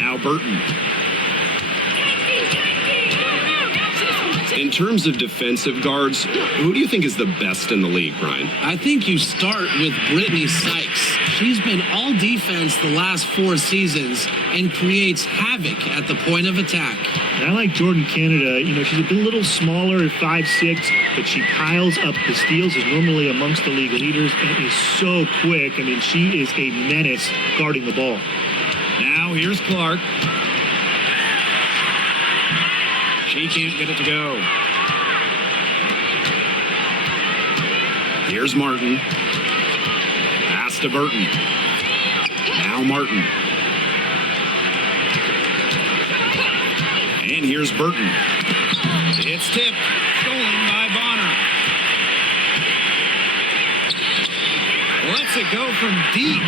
Now Burton. In terms of defensive guards, who do you think is the best in the league, Brian? I think you start with Brittany Sykes. She's been all defense the last 4 seasons and creates havoc at the point of attack. And I like Jordan Canada. You know, she's a little smaller at 5'6", but she piles up the steals, is normally amongst the league leaders, and is so quick. I mean, she is a menace guarding the ball. Now here's Clark. She can't get it to go. Here's Martin. Pass to Burton. Now Martin. And here's Burton. It's tipped. Stolen by Bonner. Lets it go from deep.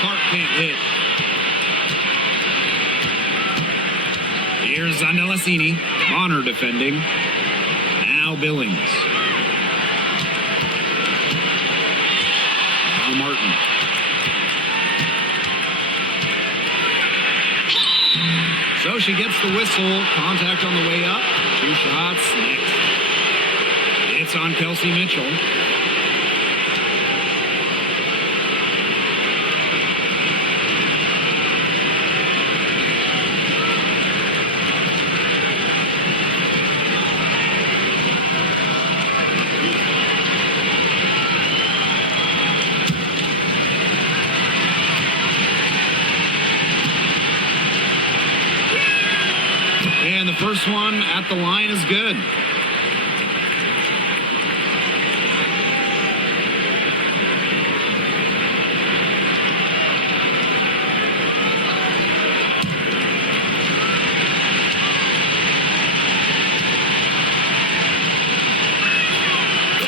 Clark can't hit. Here's Zandelasini. Bonner defending. Now Billings. Now Martin. So she gets the whistle. Contact on the way up. 2 shots next. It's on Kelsey Mitchell. And the first one at the line is good.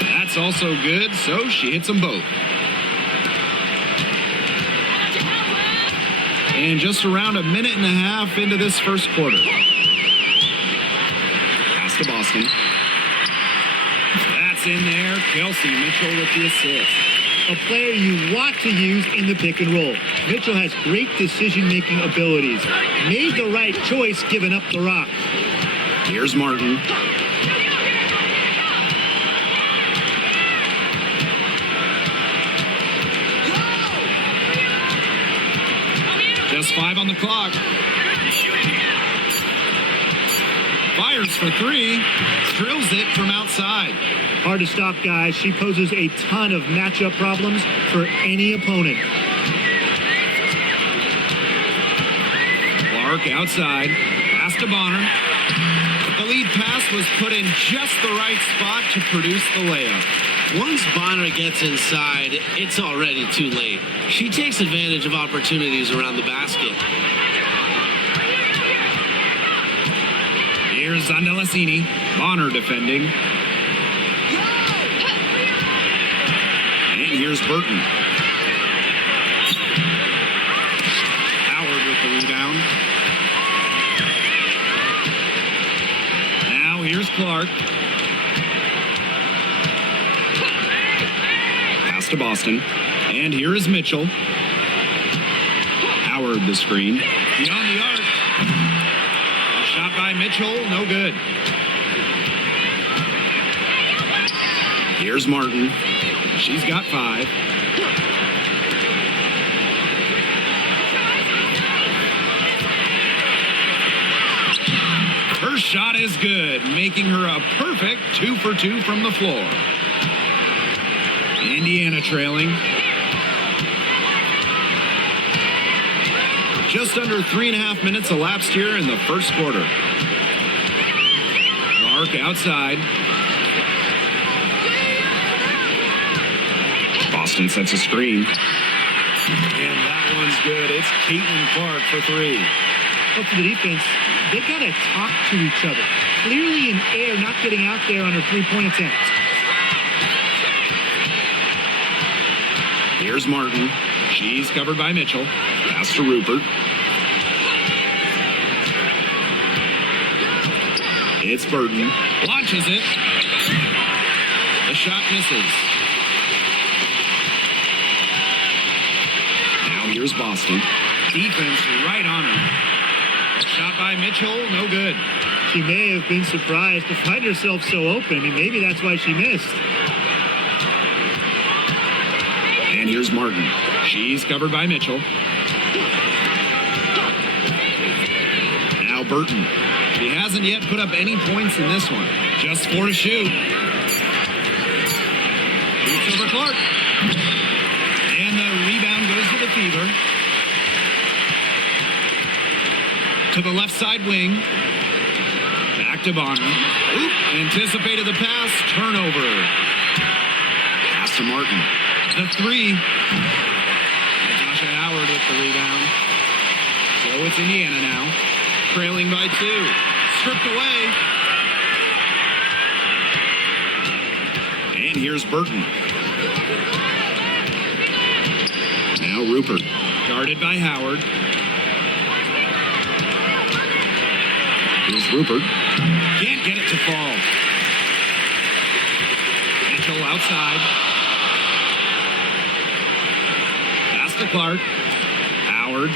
That's also good, so she hits them both. And just around a minute and a half into this first quarter. Pass to Boston. That's in there. Kelsey Mitchell with the assist. A player you want to use in the pick and roll. Mitchell has great decision-making abilities. Made the right choice giving up the rock. Here's Martin. Just 5 on the clock. Fires for 3. Drills it from outside. Hard to stop, guys. She poses a ton of matchup problems for any opponent. Clark outside. Pass to Bonner. The lead pass was put in just the right spot to produce the layup. Once Bonner gets inside, it's already too late. She takes advantage of opportunities around the basket. Here's Zandelasini. Bonner defending. And here's Burton. Howard with the rebound. Now here's Clark. Pass to Boston. And here is Mitchell. Howard the screen. Beyond the arc. A shot by Mitchell. No good. Here's Martin. She's got 5. Her shot is good, making her a perfect 2 for 2 from the floor. Indiana trailing. Just under 3.5 minutes elapsed here in the first quarter. Clark outside. Boston sets a screen. And that one's good. It's Caitlin Clark for 3. Up to the defense, they got to talk to each other. Clearly in air, not getting out there on her three-point attempt. Here's Martin. She's covered by Mitchell. Pass to Rupert. It's Burton. Launches it. The shot misses. Now here's Boston. Defense right on her. Shot by Mitchell, no good. She may have been surprised to find herself so open. I mean, maybe that's why she missed. And here's Martin. She's covered by Mitchell. Now Burton. She hasn't yet put up any points in this one. Just 4 to shoot. Shoots over Clark. And the rebound goes to the Fever. To the left side wing. Back to Bonner. Oop, anticipated the pass. Turnover. Pass to Martin. The 3. Natasha Howard with the rebound. So it's Indiana now. Trailing by 2. Stripped away. And here's Burton. Now Rupert. Guarded by Howard. Here's Rupert. Can't get it to fall. Mitchell outside. Pass to Clark. Howard.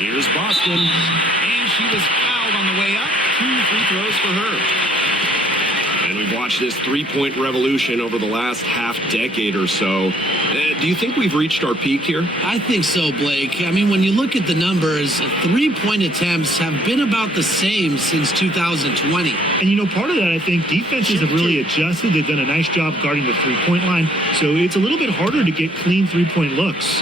Here's Boston. And she was fouled on the way up. 2 free throws for her. And we've watched this three-point revolution over the last half-decade or so. Do you think we've reached our peak here? I think so, Blake. I mean, when you look at the numbers, 3-point attempts have been about the same since 2020. And, you know, part of that, I think, defenses have really adjusted. They've done a nice job guarding the three-point line. So it's a little bit harder to get clean three-point looks.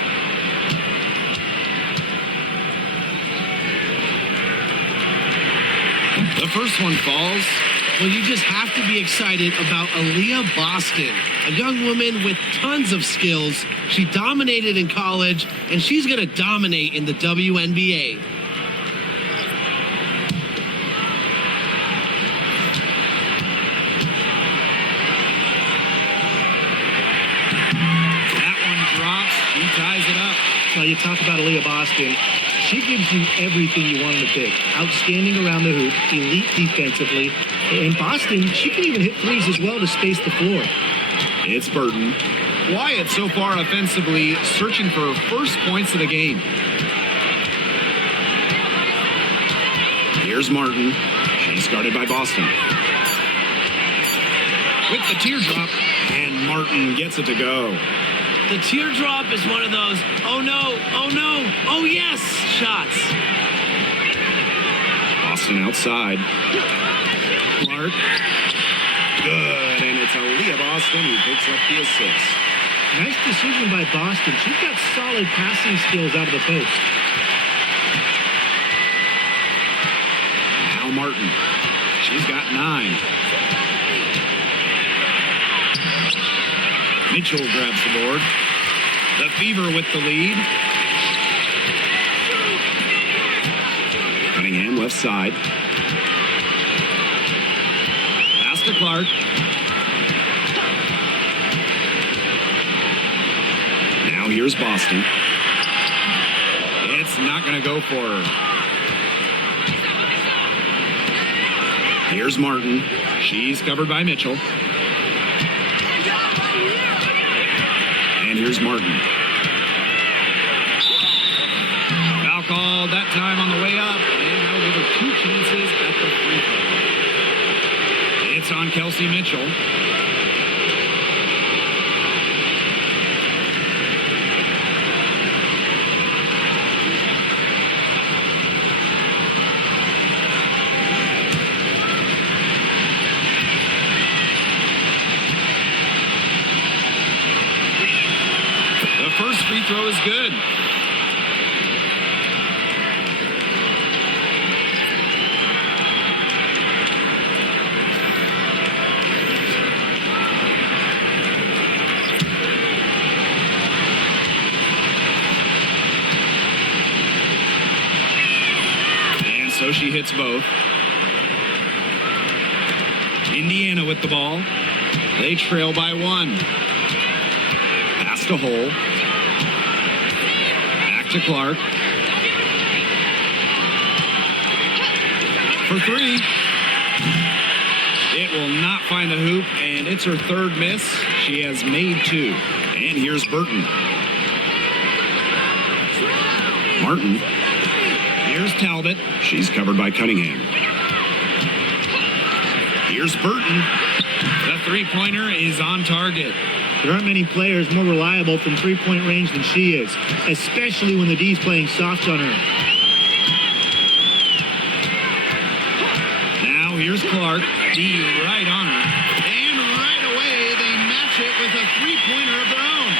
The first one falls. Well, you just have to be excited about Aaliyah Boston, a young woman with tons of skills. She dominated in college, and she's going to dominate in the WNBA. That one drops. She ties it up. Now, you talk about Aaliyah Boston. She gives you everything you want in a big. Outstanding around the hoop, elite defensively. And Boston, she can even hit threes as well to space the floor. It's Burton. Wyatt so far offensively searching for first points of the game. Here's Martin. She's guarded by Boston. With the teardrop. And Martin gets it to go. The teardrop is one of those, oh no, oh yes, shots. Boston outside. Clark. Good, and it's Aaliyah Boston who picks up the assist. Nice decision by Boston. She's got solid passing skills out of the post. Now Martin. She's got 9. Mitchell grabs the board. The Fever with the lead. Cunningham left side. Pass to Clark. Now here's Boston. It's not going to go for her. Here's Martin. She's covered by Mitchell. And here's Martin. Foul called that time on the way up. And they'll give her 2 chances at the free throw. It's on Kelsey Mitchell. The first free throw is good. And so she hits both. Indiana with the ball. They trail by 1. Pass to Hole. To Clark. For 3. It will not find the hoop, and it's her 3rd miss. She has made 2. And here's Burton. Martin. Here's Talbot. She's covered by Cunningham. Here's Burton. The three-pointer is on target. There aren't many players more reliable from three-point range than she is, especially when the D's playing soft on her. Now here's Clark. D right on her. And right away, they match it with a three-pointer of their own.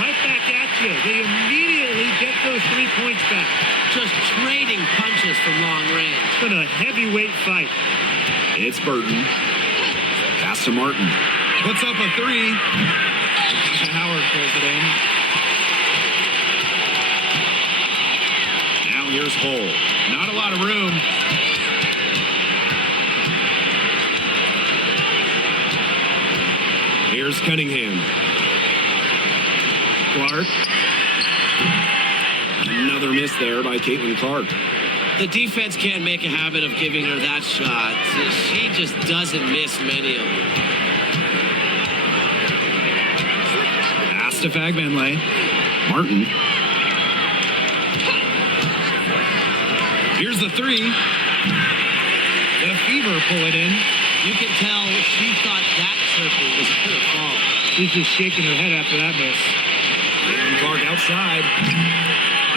Right back at you. They immediately get those 3 points back. Just trading punches from long range. It's been a heavyweight fight. It's Burton. Pass to Martin. Puts up a three. Natasha Howard pulls it in. Now here's Hull. Not a lot of room. Here's Cunningham. Clark. Another miss there by Caitlin Clark. The defense can't make a habit of giving her that shot. She just doesn't miss many of them. Pass to Fagbenley. Martin. Here's the three. The Fever pull it in. You can tell she thought that triple was going to fall. She's just shaking her head after that miss. Caitlin Clark outside.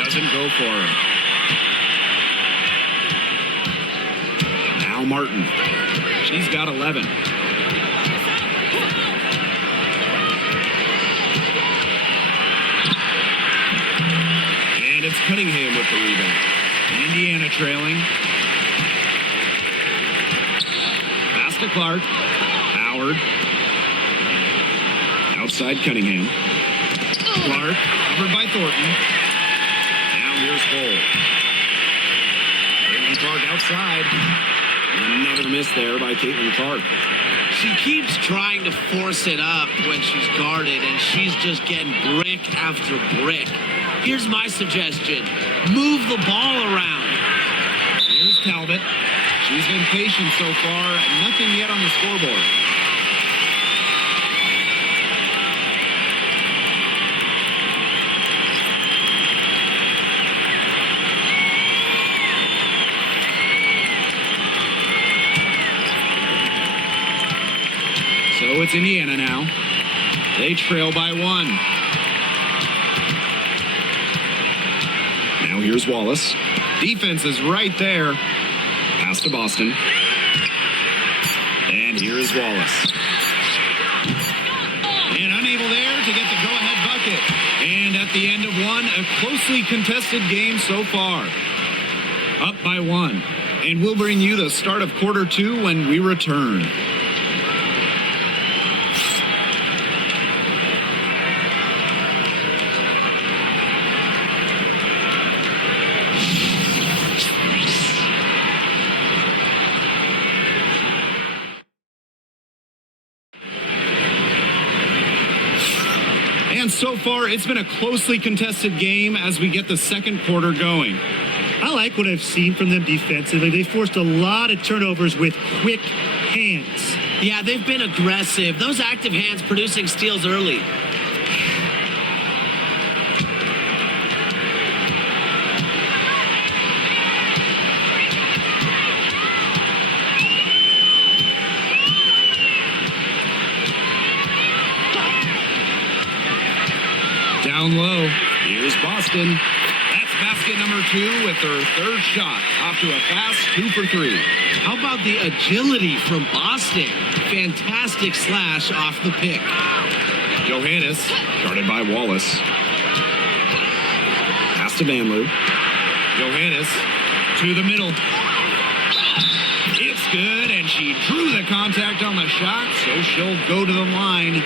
Doesn't go for her. Now Martin. She's got 11. And it's Cunningham with the rebound. Indiana trailing. Pass to Clark. Howard. Outside Cunningham. Clark covered by Thornton. Now here's Hull. Caitlin Clark outside. Another miss there by Caitlin Clark. She keeps trying to force it up when she's guarded, and she's just getting brick after brick. Here's my suggestion. Move the ball around. Here's Talbot. She's been patient so far. Nothing yet on the scoreboard. So it's Indiana now. They trail by 1. Now here's Wallace. Defense is right there. Pass to Boston. And here is Wallace. And unable there to get the go-ahead bucket. And at the end of one, a closely contested game so far. Up by 1. And we'll bring you the start of quarter 2 when we return. And so far, it's been a closely contested game as we get the second quarter going. I like what I've seen from them defensively. They forced a lot of turnovers with quick hands. Yeah, they've been aggressive. Those active hands producing steals early. Down low. Here's Boston. That's basket number 2 with their third shot. Off to a fast 2 for 3. How about the agility from Boston? Fantastic slash off the pick. Johannes. Guarded by Wallace. Pass to Vanloo. Johannes to the middle. It's good, and she drew the contact on the shot, so she'll go to the line. A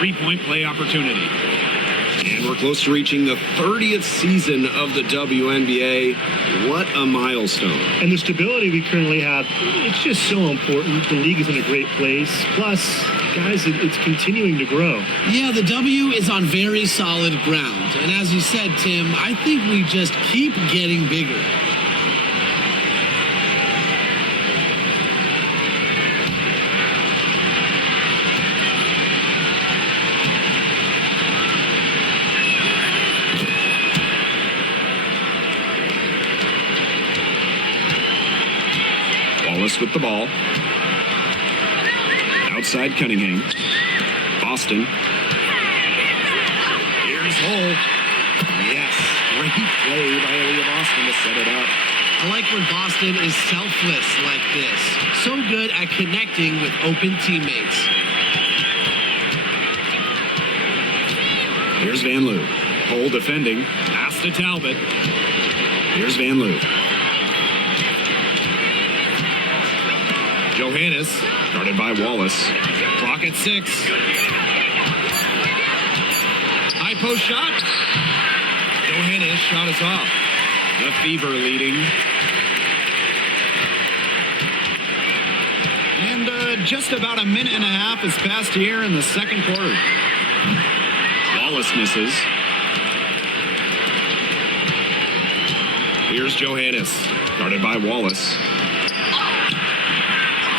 3-point play opportunity. And we're close to reaching the 30th season of the WNBA. What a milestone. And the stability we currently have, it's just so important. The league is in a great place. Plus, guys, it's continuing to grow. Yeah, the W is on very solid ground. And as you said, Tim, I think we just keep getting bigger. Wallace with the ball. Outside Cunningham. Boston. Here's Hull. Yes, great play by Aaliyah Boston to set it up. I like when Boston is selfless like this. So good at connecting with open teammates. Here's Van Loo. Hull defending. Pass to Talbot. Here's Van Loo. Johannes, guarded by Wallace. Clock at 6. High post shot. Johannes shot us off. The Fever leading. And just about a minute and a half has passed here in the second quarter. Wallace misses. Here's Johannes, guarded by Wallace.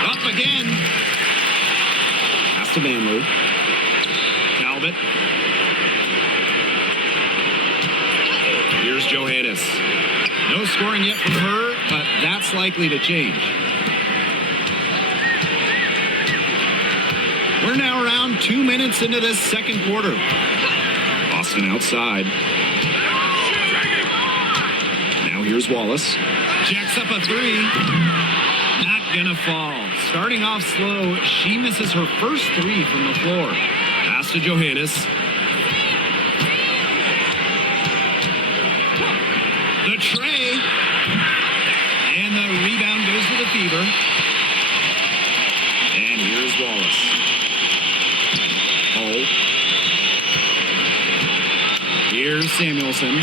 Up again. Pass to Van Loo. Talbot. Here's Johannes. No scoring yet from her, but that's likely to change. We're now around 2 minutes into this second quarter. Boston outside. Now here's Wallace. Jacks up a 3. Not gonna fall. Starting off slow, she misses her first 3 from the floor. Pass to Johannes. The tray. And the rebound goes to the Fever. And here's Wallace. Hull. Here's Samuelson.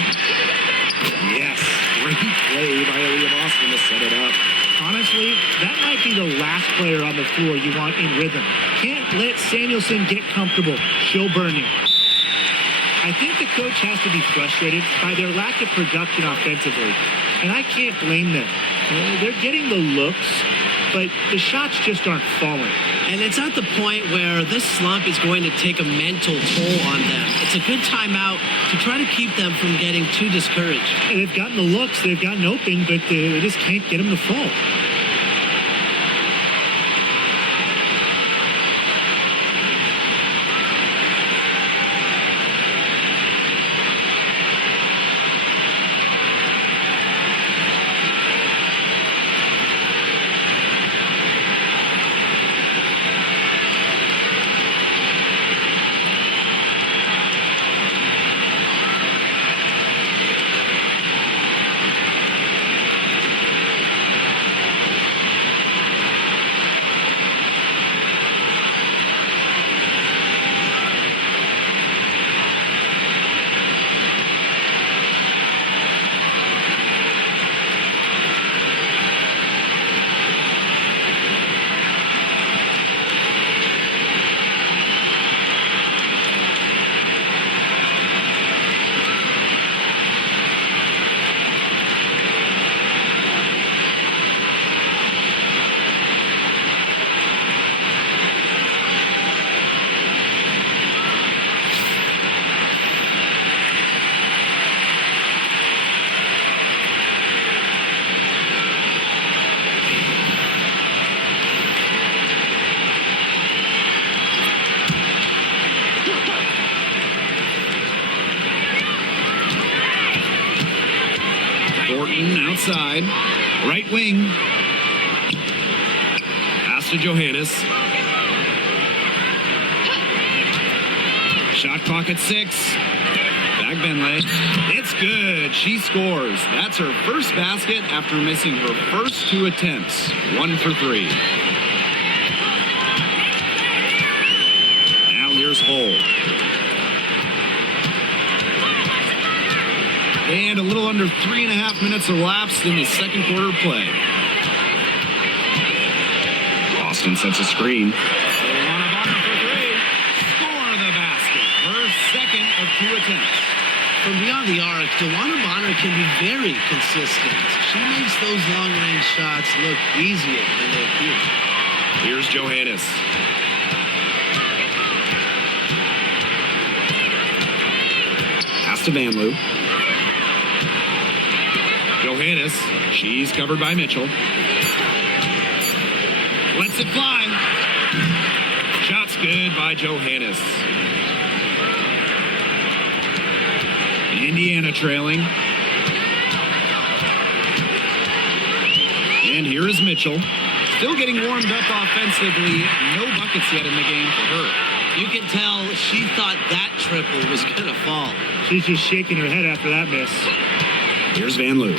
Yes, great play by Aaliyah Boston to set it up. Honestly, that might be the last player on the floor you want in rhythm. Can't let Samuelson get comfortable. She'll burn you. I think the coach has to be frustrated by their lack of production offensively, and I can't blame them. They're getting the looks, but the shots just aren't falling. And it's at the point where this slump is going to take a mental toll on them. It's a good timeout to try to keep them from getting too discouraged. And they've gotten the looks, they've gotten open, but they just can't get them to fall. Outside, right wing. Pass to Johannes. Shot clock at 6. Back Benley. It's good. She scores. That's her first basket after missing her first 2 attempts. 1 for 3. Now here's Hull. And a little under 3.5 minutes elapsed in the second quarter play. Boston sets a screen. Luana Bonner for 3. Score the basket. Her second of 2 attempts. From beyond the arc, Luana Bonner can be very consistent. She makes those long-range shots look easier than they appear. Here's Johannes. Pass to Van Loo. Johannes, she's covered by Mitchell. Lets it fly. Shot's good by Johannes. Indiana trailing. And here is Mitchell. Still getting warmed up offensively. No buckets yet in the game for her. You can tell she thought that triple was going to fall. She's just shaking her head after that miss. Here's Van Loo.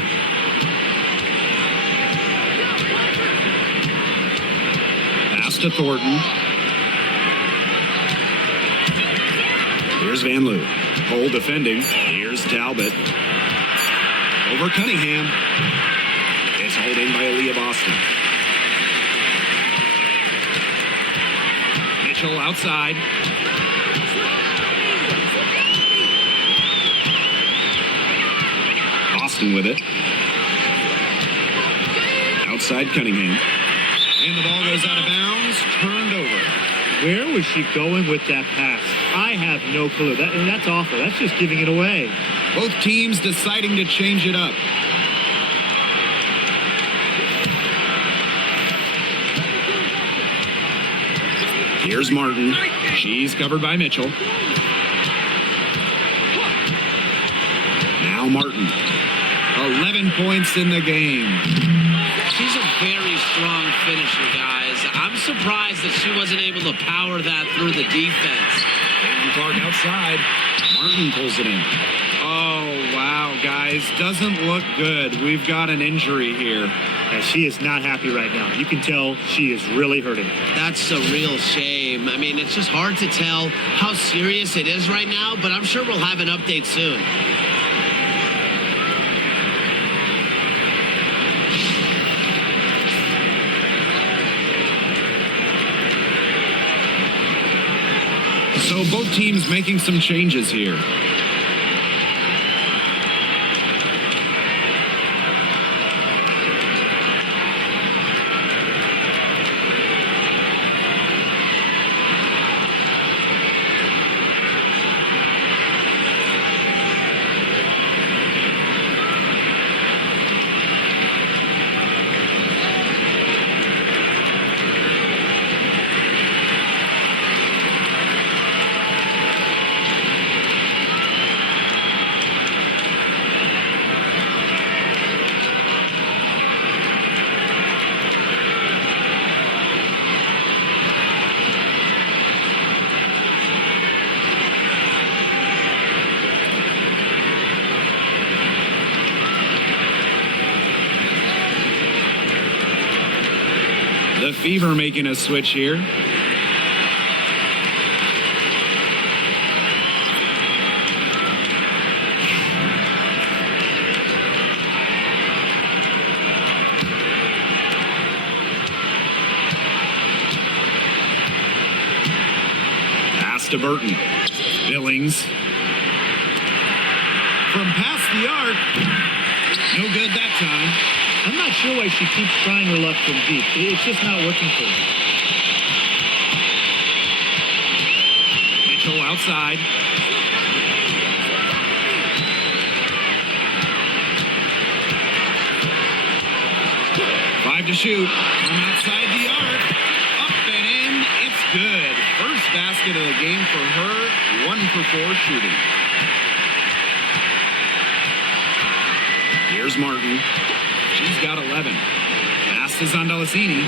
Pass to Thornton. Here's Van Loo. Cole defending. Here's Talbot. Over Cunningham. It's held in by Aaliyah Boston. Mitchell outside. Boston with it. Outside Cunningham. And the ball goes out of bounds. Turned over. Where was she going with that pass? I have no clue. That's awful. That's just giving it away. Both teams deciding to change it up. Here's Martin. She's covered by Mitchell. Now Martin. 11 points in the game. She's a very strong finisher, guys. I'm surprised that she wasn't able to power that through the defense. Caitlin Clark outside. Martin pulls it in. Oh, wow, guys. Doesn't look good. We've got an injury here. And she is not happy right now. You can tell she is really hurting. That's a real shame. I mean, it's just hard to tell how serious it is right now, but I'm sure we'll have an update soon. So both teams making some changes here. The Fever making a switch here. Pass to Burton. Billings. From past the arc. No good that time. I'm not sure why she keeps trying her luck from deep. It's just not working for her. Mitchell outside. Five to shoot. From outside the arc. Up and in. It's good. First basket of the game for her. 1 for 4 shooting. Here's Martin. She's got 11. Pass to Zondalesini.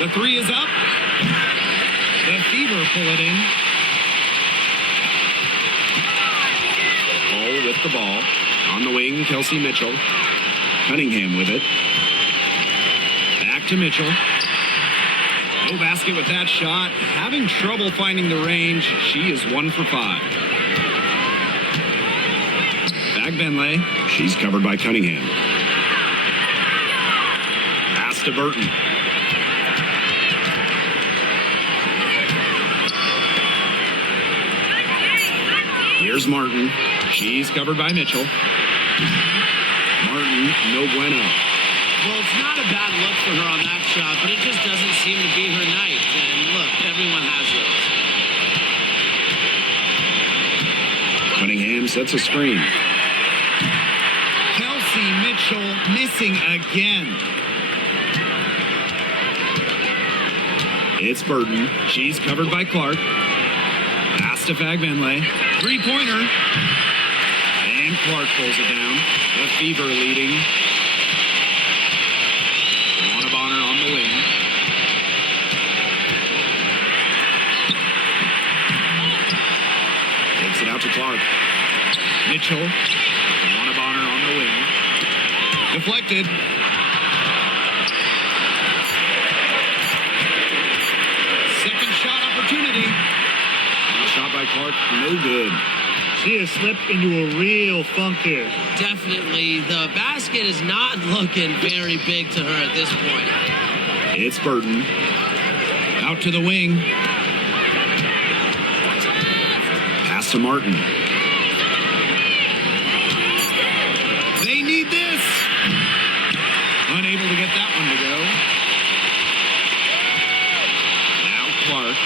The three is up. The Fever pull it in. Ball with the ball. On the wing, Kelsey Mitchell. Cunningham with it. Back to Mitchell. No basket with that shot. Having trouble finding the range. She is 1 for 5. Benley. She's covered by Cunningham. Pass to Burton. Here's Martin. She's covered by Mitchell. Martin, no bueno. Well, it's not a bad look for her on that shot, but it just doesn't seem to be her night. And look, everyone has those. Cunningham sets a screen. Kelsey Mitchell Mitchell missing again. It's Burton. She's covered by Clark. Pass to Fagbenle. Three-pointer. And Clark pulls it down. The Fever leading. Bonner on the wing. Takes it out to Clark. Mitchell. Bonner on the wing. Deflected. Second shot opportunity. Shot by Clark, no good. She has slipped into a real funk here. Definitely. The basket is not looking very big to her at this point. It's Burton. Out to the wing. Pass to Martin. They need this. Unable to get that one to go. Now Clark.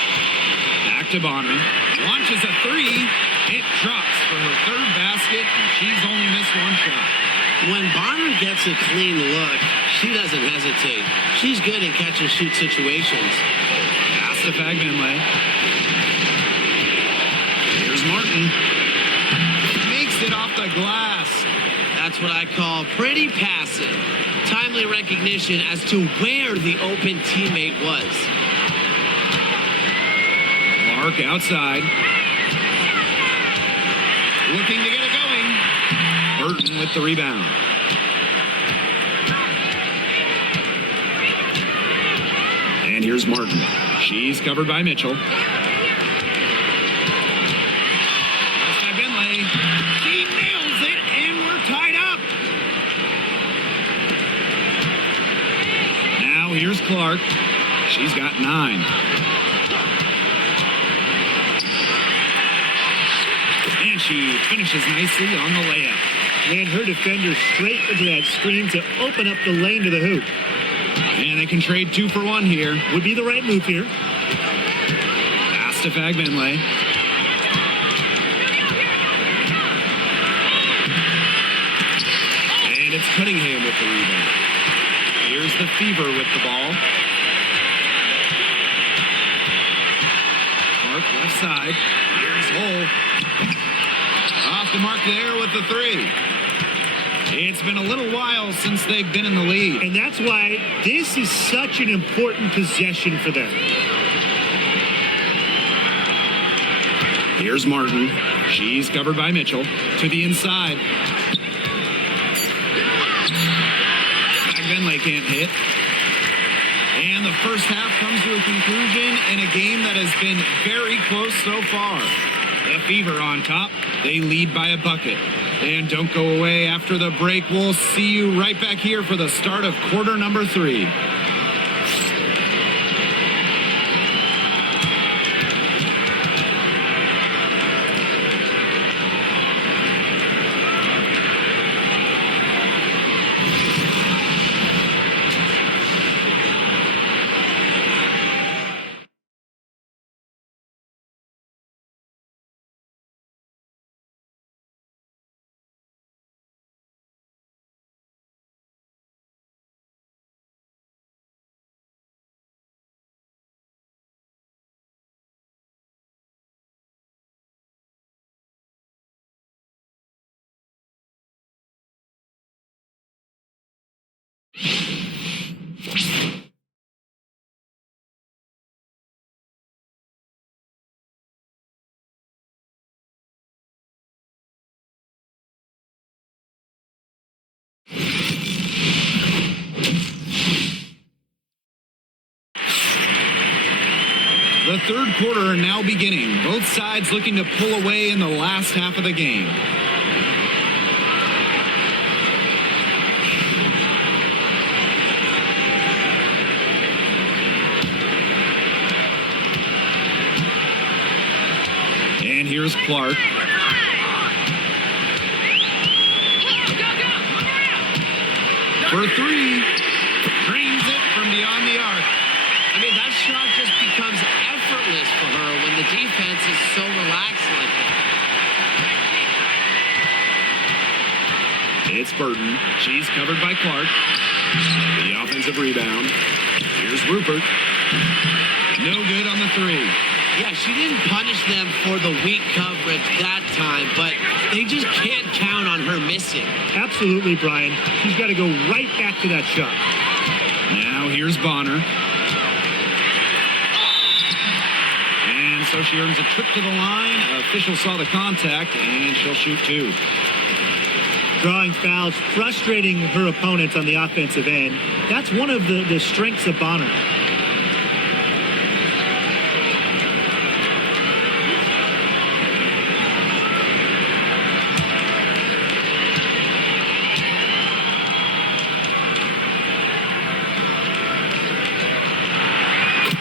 Back to Bonner. Launches a three. It drops for her third basket, and she's only missed one shot. When Bonner gets a clean look, she doesn't hesitate. She's good in catch-and-shoot situations. Pass to Fagbenle. Here's Martin. Makes it off the glass. That's what I call pretty passing. Timely recognition as to where the open teammate was. Clark outside. Looking to get it going. Burton with the rebound. And here's Martin. She's covered by Mitchell. Benley. She nails it, and we're tied up. Now here's Clark. She's got 9. And she finishes nicely on the layup. Ran her defender straight into that screen to open up the lane to the hoop. And they can trade 2 for 1 here. Would be the right move here. Pass to Fagbenle. And it's Cunningham with the rebound. Here's the Fever with the ball. Clark left side. Here's Hull. Off the mark there with the 3. It's been a little while since they've been in the lead. And that's why this is such an important possession for them. Here's Martin. She's covered by Mitchell. To the inside. Fagbenle can't hit. And the first half comes to a conclusion in a game that has been very close so far. The Fever on top. They lead by a bucket. And don't go away after the break. We'll see you right back here for the start of quarter number 3. The third quarter now beginning. Both sides looking to pull away in the last half of the game. And here's Clark. For 3. Drains it from beyond the arc. I mean, that shot just becomes effortless for her when the defense is so relaxed like that. It's Burton. She's covered by Clark. The offensive rebound. Here's Rupert. No good on the three. Yeah, she didn't punish them for the weak coverage that time, but they just can't count on her missing. Absolutely, Brian. She's got to go right back to that shot. Now here's Bonner. And so she earns a trip to the line. Official saw the contact, and she'll shoot two. Drawing fouls, frustrating her opponents on the offensive end. That's one of the strengths of Bonner.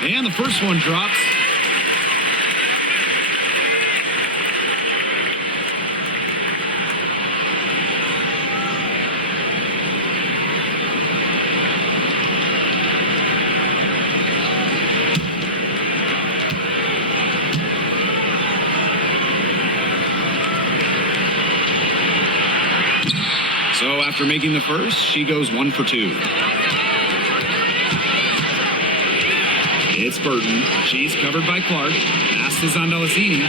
And the first one drops. So after making the first, she goes 1 for 2. It's Burton. She's covered by Clark. Pass is on Delasini.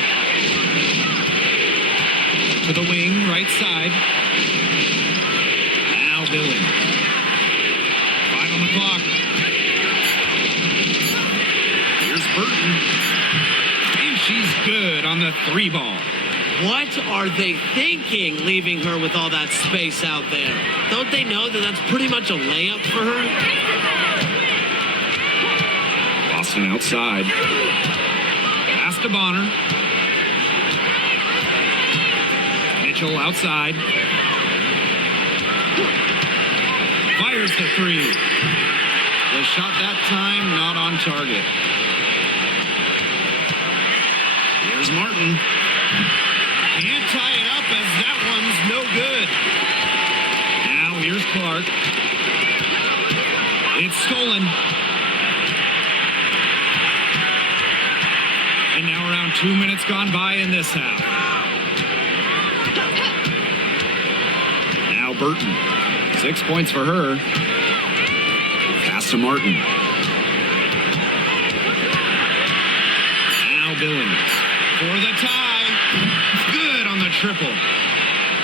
To the wing, right side. Now Billings. 5 on the clock. Here's Burton. And she's good on the 3 ball. What are they thinking, leaving her with all that space out there? Don't they know that that's pretty much a layup for her? Boston outside. Pass to Bonner. Mitchell outside. Fires the 3. The shot that time not on target. Here's Martin. Can't tie it up as that one's no good. Now here's Clark. It's stolen. And now around 2 minutes gone by in this half. Now Burton. 6 points for her. Pass to Martin. Now Billings for the tie. Good on the triple.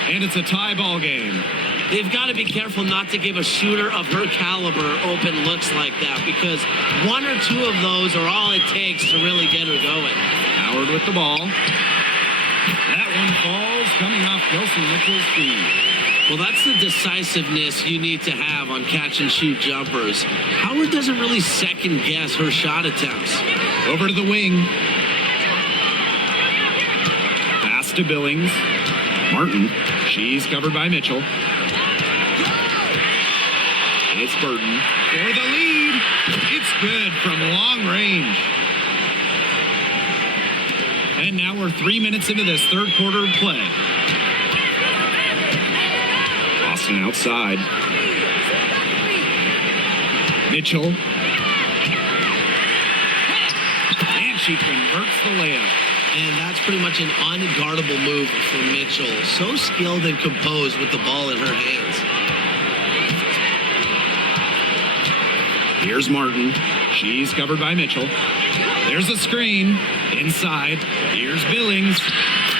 And it's a tie ball game. They've got to be careful not to give a shooter of her caliber open looks like that, because 1 or 2 of those are all it takes to really get her going. Howard with the ball. That one falls, coming off Kelsey Mitchell's feet. Well, that's the decisiveness you need to have on catch-and-shoot jumpers. Howard doesn't really second-guess her shot attempts. Over to the wing. Pass to Billings. Martin. She's covered by Mitchell. It's Burton for the lead. It's good from long range. And now we're 3 minutes into this third quarter of play. Boston outside. Mitchell. And she converts the layup. And that's pretty much an unguardable move for Mitchell. So skilled and composed with the ball in her hands. Here's Martin. She's covered by Mitchell. There's a screen. Inside. Here's Billings.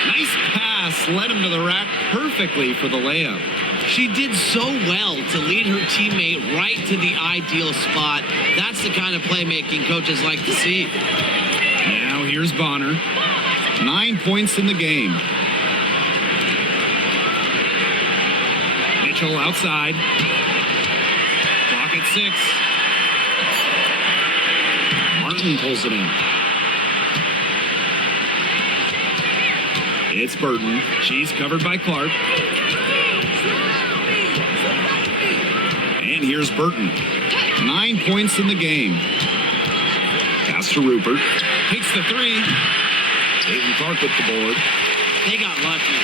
Nice pass. Led him to the rack perfectly for the layup. She did so well to lead her teammate right to the ideal spot. That's the kind of playmaking coaches like to see. Now here's Bonner. 9 points in the game. Mitchell outside. Clock at 6. Martin pulls it in. It's Burton. She's covered by Clark. And here's Burton. 9 points in the game. Pass to Rupert. Takes the 3. Caitlin Clark with the board. They got lucky.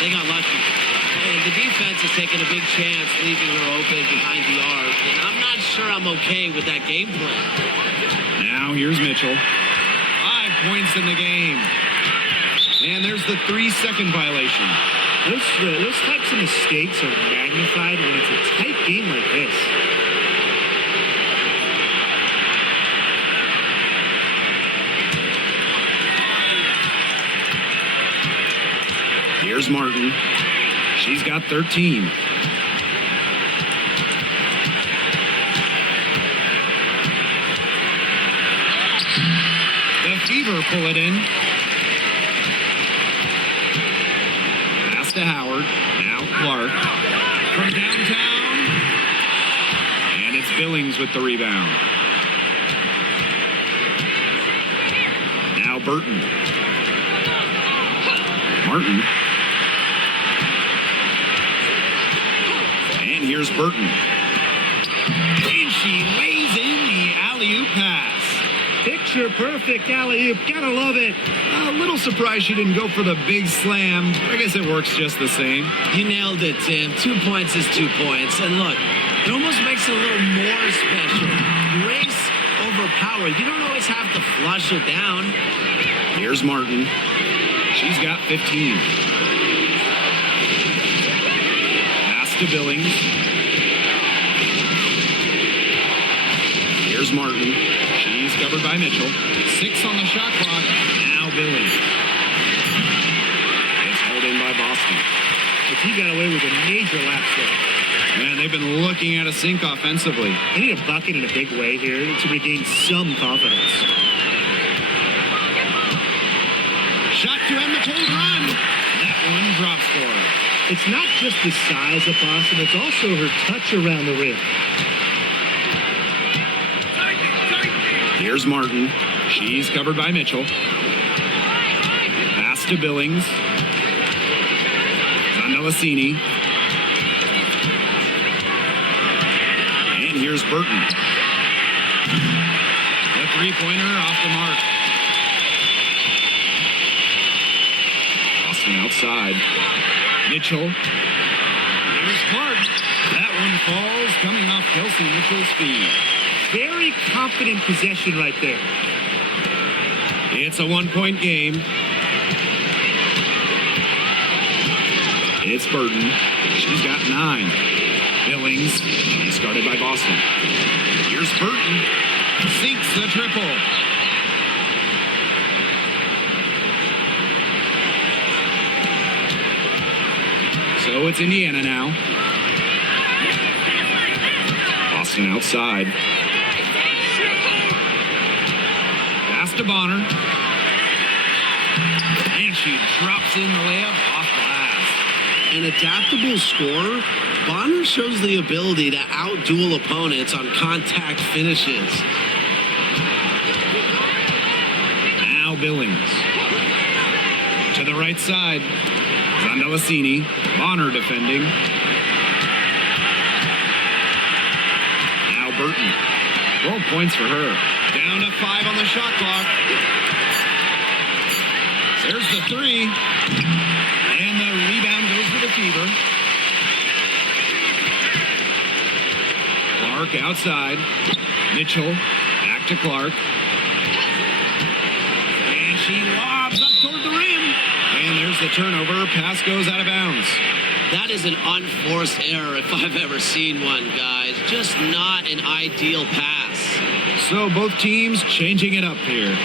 And the defense is taking a big chance, leaving her open behind the arc. And I'm not sure I'm okay with that game plan. Now here's Mitchell. 5 points in the game. And there's the 3-second violation. Those types of mistakes are magnified when it's a tight game like this. Here's Martin. She's got 13. The Fever pull it in. Pass to Howard. Now Clark. From downtown. And it's Billings with the rebound. Now Burton. Martin. And here's Burton. And she lays in the alley-oop pass. Picture perfect alley-oop. Gotta love it. A little surprised she didn't go for the big slam. I guess it works just the same. You nailed it, Tim. 2 points is 2 points. And look, it almost makes it a little more special. Grace over power. You don't always have to flush it down. Here's Martin. She's got 15. Pass to Billings. Here's Martin. She's covered by Mitchell. 6 on the shot clock. Now Billings. It's held in by Boston. But he got away with a major lapse there. Man, they've been looking at a sink offensively. They need a bucket in a big way here to regain some confidence. Shot to end the cold run. That one drops for her. It's not just the size of Boston, it's also her touch around the rim. Here's Martin. She's covered by Mitchell. Pass to Billings. Zandelasini. And here's Burton. The three-pointer off the mark. Boston outside. Mitchell. Here's Clark. That one falls coming off Kelsey Mitchell's feet. Very confident possession right there. It's a one-point game. It's Burton. She's got 9. Billings. She's guarded by Boston. Here's Burton. Sinks the triple. So it's Indiana now. Boston outside. Pass to Bonner. And she drops in the layup off glass. An adaptable scorer, Bonner shows the ability to outduel opponents on contact finishes. Now Billings. To the right side. Zandelasini. Bonner defending. Now Burton. 12 points for her. Down to 5 on the shot clock. There's the 3. And the rebound goes to the Fever. Clark outside. Mitchell. Back to Clark. And she lobs up toward the rim. And there's the turnover. Pass goes out of bounds. That is an unforced error if I've ever seen one, guys. Just not an ideal pass. So both teams changing it up here.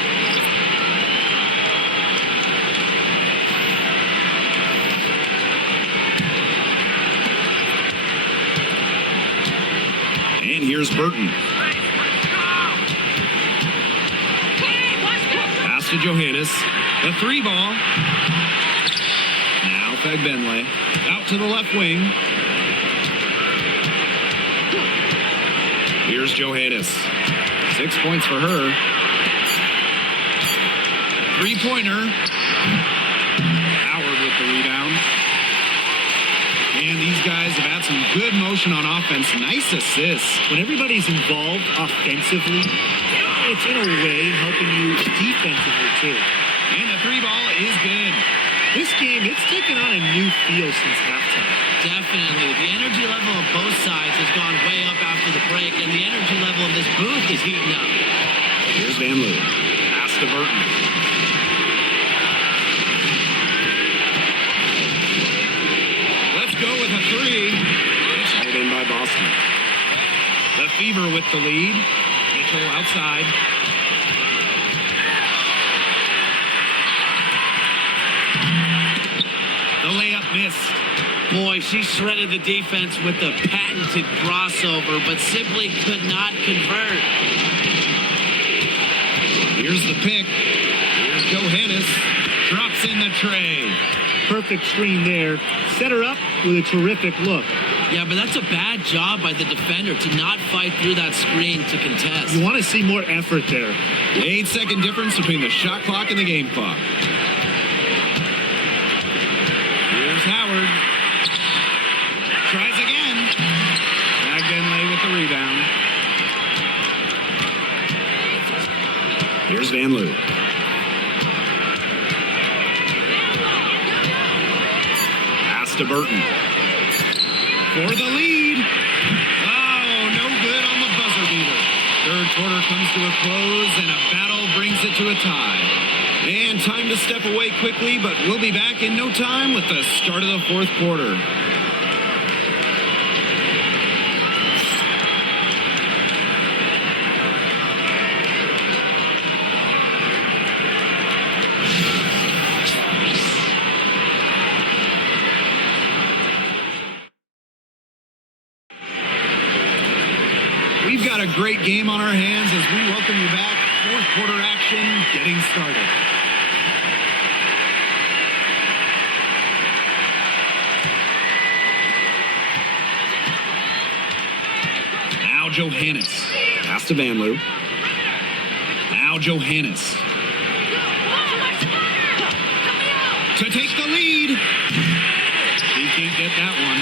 And here's Burton. Pass to Johannes. The 3 ball. Now Fagbenle. Out to the left wing. Here's Johannes. 6 points for her. 3-pointer. Howard with the rebound. And these guys have had some good motion on offense. Nice assists. When everybody's involved offensively, it's in a way helping you defensively too. And the 3 ball is good. This game, it's taken on a new feel since halftime. Definitely. The energy level of both sides has gone way up after the break, and the energy level of this booth is heating up. Here's Van Loo. Pass to Burton. by Boston. The Fever with the lead. Mitchell outside. The layup missed. Boy, she shredded the defense with the patented crossover, but simply could not convert. Here's the pick. Here's Johannes. Drops in the tray. Perfect screen there. Set her up with a terrific look. Yeah, but that's a bad job by the defender to not fight through that screen to contest. You want to see more effort there. 8-second difference between the shot clock and the game clock. Here's Howard. Tries again. Magdenley with the rebound. Here's Van Loo. Pass to Burton. For the lead. Oh, no good on the buzzer beater. Third quarter comes to a close, and a battle brings it to a tie. And time to step away quickly, but we'll be back in no time with the start of the fourth quarter. We've got a great game on our hands as we welcome you back. Fourth quarter action getting started. Now Johannes. Pass to Van Loo. Now Johannes. To take the lead. He can't get that one.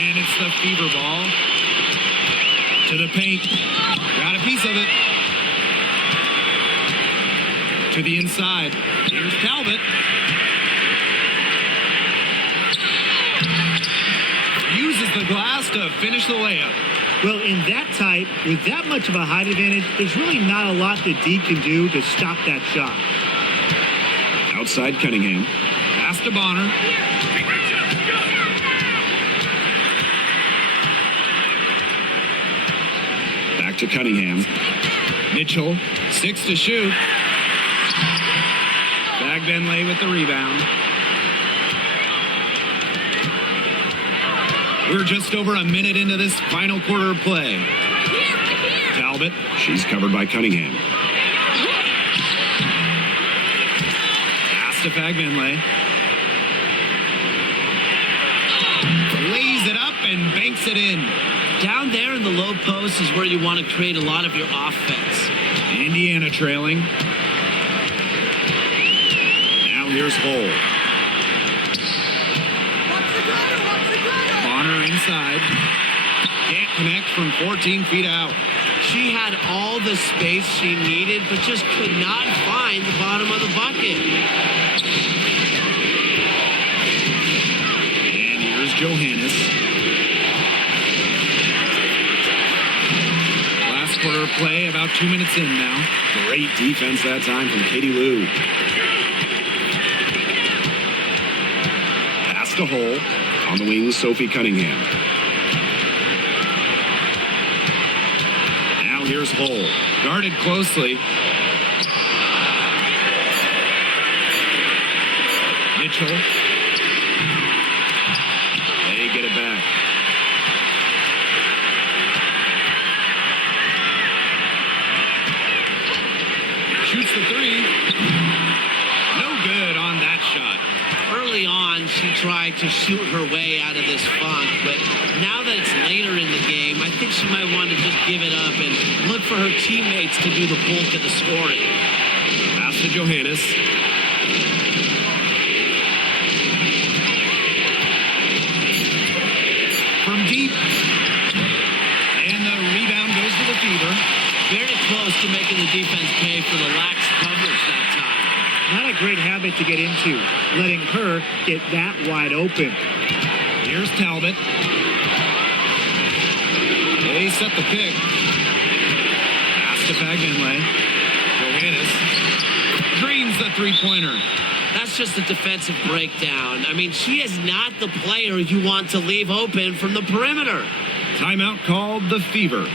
And it's the Fever ball. To the paint. Got a piece of it. To the inside. Here's Talbot. Uses the glass to finish the layup. Well, in that tight, with that much of a height advantage, there's really not a lot that D can do to stop that shot. Outside Cunningham. Pass to Bonner. Back to Cunningham. Mitchell, 6 to shoot. Magdenley with the rebound. We're just over a minute into this final quarter of play. Talbot. She's covered by Cunningham. Pass to Magdenley. Lays it up and banks it in. Down there in the low post is where you want to create a lot of your offense. Indiana trailing. Now here's Hull. Bonner inside. Can't connect from 14 feet out. She had all the space she needed, but just could not find the bottom of the bucket. And here's Johannes. Last quarter of play, about 2 minutes in now. Great defense that time from Katie Lou. Pass to Hull. On the wing, Sophie Cunningham. Now here's Hull. Guarded closely. Mitchell. They get it back. Shoots the three. No good on that shot. Early on, she tried to shoot her way out of this funk, but now that it's later in the game, I think she might want to just give it up and look for her teammates to do the bulk of the scoring. Pass to Johannes. From deep. And the rebound goes to the Fever. Very close to making the defense pay for the lax coverage that time. Not a great habit to get into, letting her get that wide open. Here's Talbot. They set the pick. Pass to Magdenley. Johannes drains the three-pointer. That's just a defensive breakdown. I mean, she is not the player you want to leave open from the perimeter. Timeout called the Fever.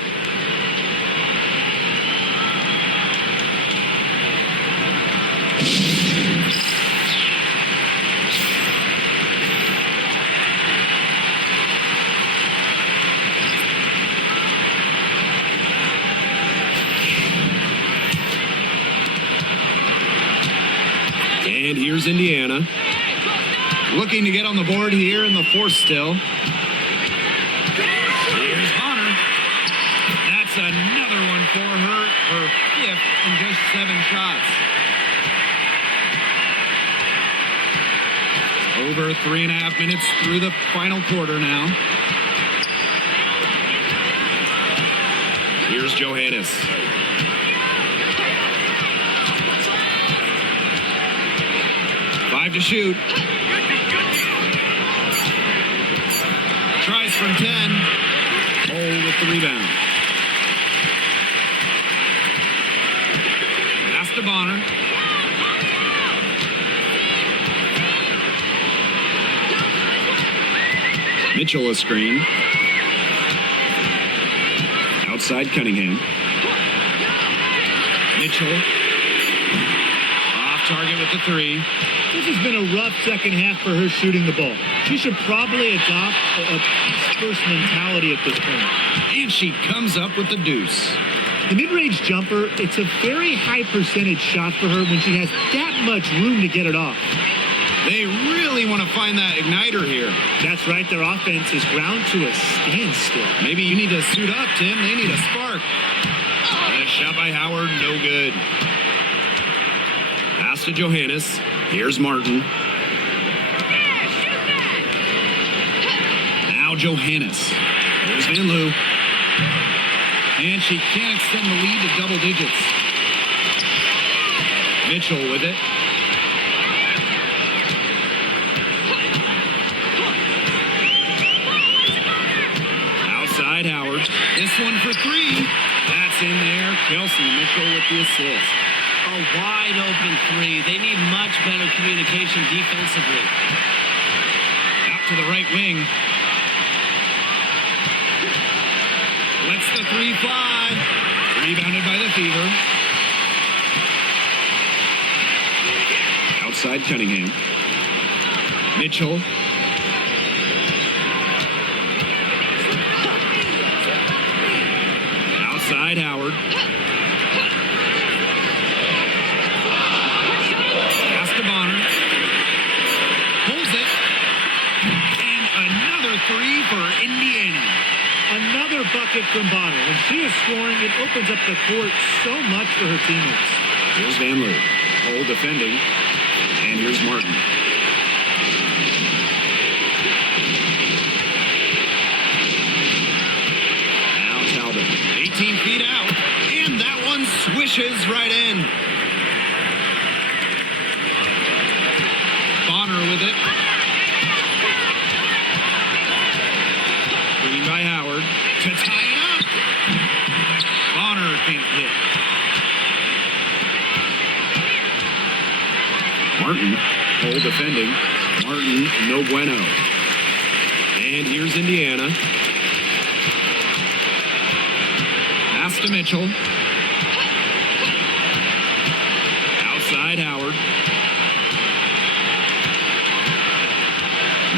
And here's Indiana. Looking to get on the board here in the fourth still. Here's Bonner. That's another one for her. Her fifth in just 7 shots. Over 3.5 minutes through the final quarter now. Here's Johannes. Five to shoot. Tries from 10. Hole with the rebound. Pass to Bonner. Mitchell a screen. Outside Cunningham. Mitchell. Off target with the 3. This has been a rough second half for her shooting the ball. She should probably adopt a pass-first mentality at this point. And she comes up with the deuce. The mid-range jumper, it's a very high percentage shot for her when she has that much room to get it off. They really want to find that igniter here. That's right, their offense is ground to a standstill. Maybe you need to suit up, Tim. They need a spark. And a shot by Howard, no good. Pass to Johannes. Here's Martin. Now Johannes. Here's Van Loo. And she can't extend the lead to double digits. Mitchell with it. Outside Howard. This one for 3. That's in there. Kelsey Mitchell with the assist. A wide open 3. They need much better communication defensively. Out to the right wing. Lets the 3 fly. Rebounded by the Fever. Outside Cunningham. Mitchell. Outside Howard. Pass to Bonner. Pulls it. And another 3 for Indiana. Another bucket from Bonner. When she is scoring, it opens up the court so much for her teammates. Here's Van Loo. Hole defending. And here's Martin. Now Talbot. 18 feet out. And that one swishes right in. Bonner with it. Screen by Howard to tie it up. Bonner can't hit. Martin. Hole defending. Martin, no bueno. And here's Indiana. Pass to Mitchell. Outside Howard.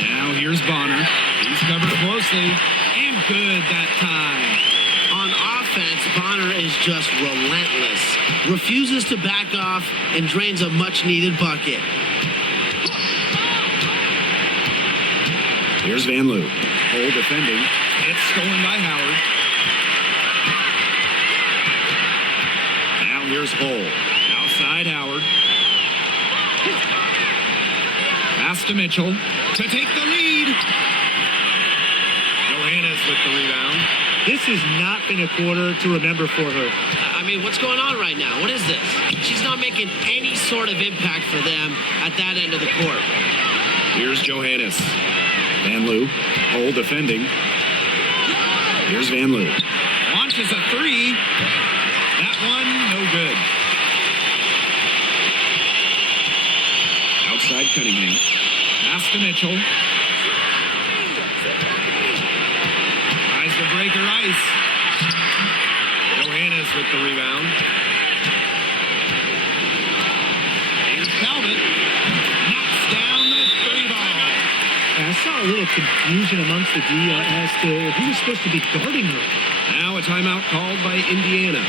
Now here's Bonner. He's covered closely. And good that time. On offense, Bonner is just relentless. Refuses to back off and drains a much-needed bucket. Here's Van Loo. Hole defending. It's stolen by Howard. Now here's Hole. Outside Howard. Pass to Mitchell to take the lead. Johannes with the rebound. This has not been a quarter to remember for her. I mean, what's going on right now? What is this? She's not making any sort of impact for them at that end of the court. Here's Johannes. Van Loo. Hole defending. Here's Van Loo. Launches a 3. That one, no good. Cunningham. Pass to Mitchell. Tries to break her ice. Johannes with the rebound. Here's Talbot. Knocks down the three ball. I saw a little confusion amongst the D as to who was supposed to be guarding her. Now a timeout called by Indiana.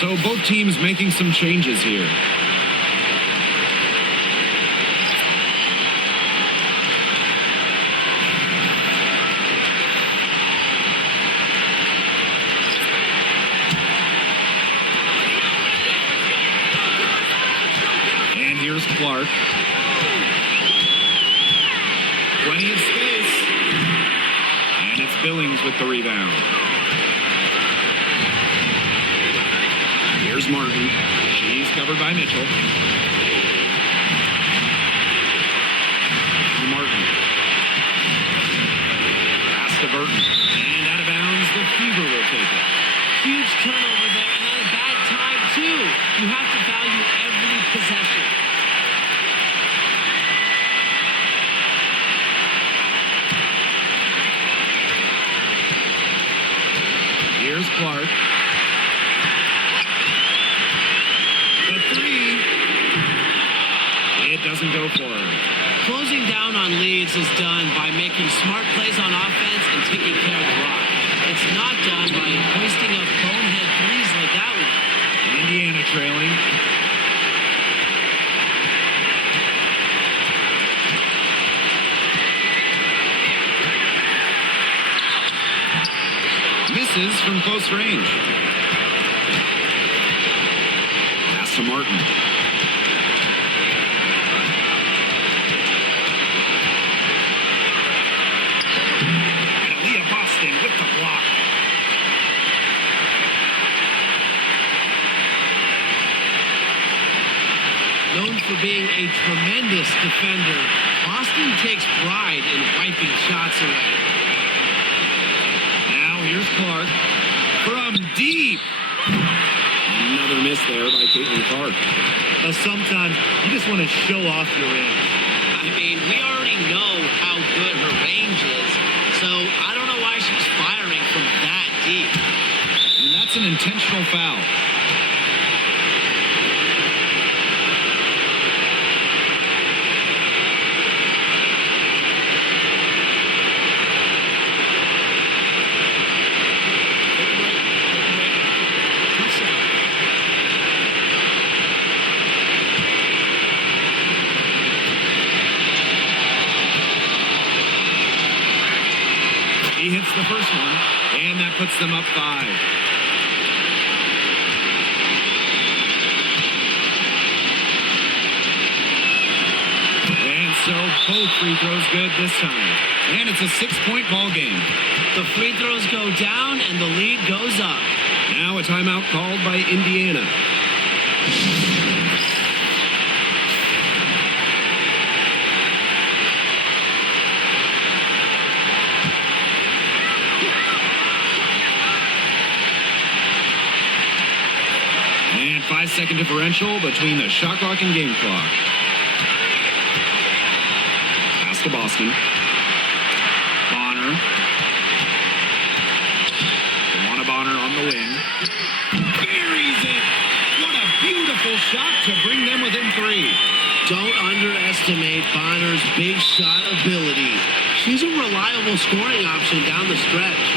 So both teams making some changes here. And here's Clark. Plenty of space. And it's Billings with the rebound. Here's Martin. She's covered by Mitchell. Now Martin. Pass to Burton. And out of bounds, the Fever will take it. Huge turnover there, and at a bad time, too. You have to value every possession. Here's Clark. The three. It doesn't go for her. Closing down on leads is done by making smart plays on offense and taking care of the rock. It's not done by hoisting up bonehead threes like that one. Indiana trailing. Misses from close range. Pass to Martin. And Aaliyah Boston with the block. Known for being a tremendous defender, Boston takes pride in wiping shots away. Now here's Clark from deep. Another miss there by Caitlin Clark. Sometimes you just want to show off your range. I mean, we already know how good her range is, so I don't know why she's firing from that deep. And that's an intentional foul. He hits the first one, and that puts them up 5. And so both free throws good this time. And it's a 6-point ball game. The free throws go down and the lead goes up. Now a timeout called by Indiana. 5-second differential between the shot clock and game clock. Pass to Boston. Bonner. Bonner on the wing. Buries it. What a beautiful shot to bring them within 3. Don't underestimate Bonner's big shot ability. She's a reliable scoring option down the stretch.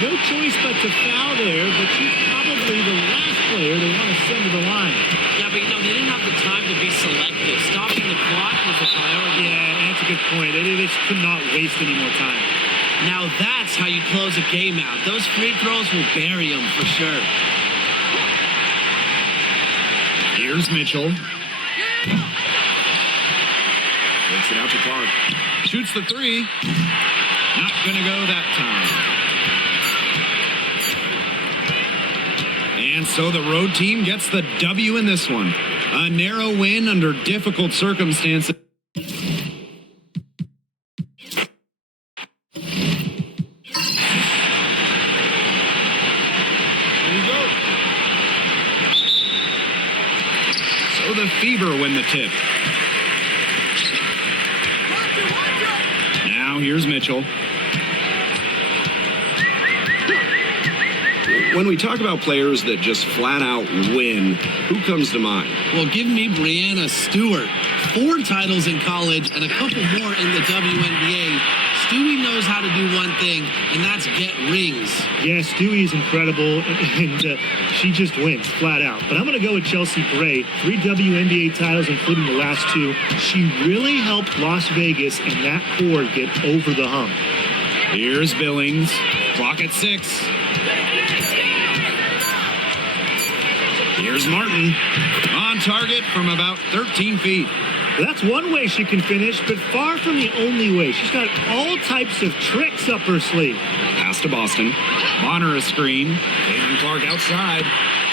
No choice but to foul there, but she's probably the last player they want to send to the line. Yeah, but they didn't have the time to be selective. Stopping the clock was a priority. Yeah, that's a good point. They just could not waste any more time. Now that's how you close a game out. Those free throws will bury them for sure. Here's Mitchell. Takes it out to Clark. Shoots the 3. Not going to go that time. And so the road team gets the W in this one. A narrow win under difficult circumstances. So the Fever win the tip. Now here's Mitchell. When we talk about players that just flat out win, who comes to mind? Well, give me Brianna Stewart. 4 titles in college and a couple more in the WNBA. Stewie knows how to do one thing, and that's get rings. Yeah, Stewie is incredible, and she just wins, flat out. But I'm going to go with Chelsea Gray. 3 WNBA titles, including the last 2. She really helped Las Vegas and that core get over the hump. Here's Billings. Clock at 6. Here's Martin. On target from about 13 feet. That's one way she can finish, but far from the only way. She's got all types of tricks up her sleeve. Pass to Boston. Bonner a screen. Caitlin Clark outside.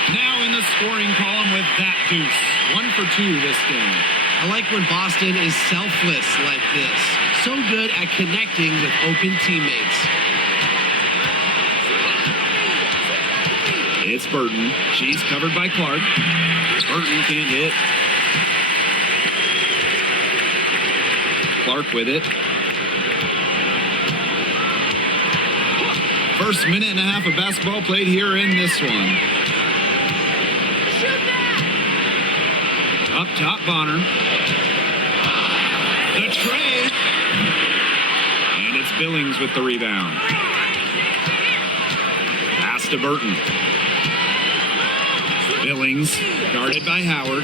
Now in the scoring column with that deuce. 1 for 2 this game. I like when Boston is selfless like this. So good at connecting with open teammates. It's Burton. She's covered by Clark. Burton can't hit. Clark with it. First minute and a half of basketball played here in this one. Up top, Bonner. The trade. And it's Billings with the rebound. Pass to Burton. Billings, guarded by Howard.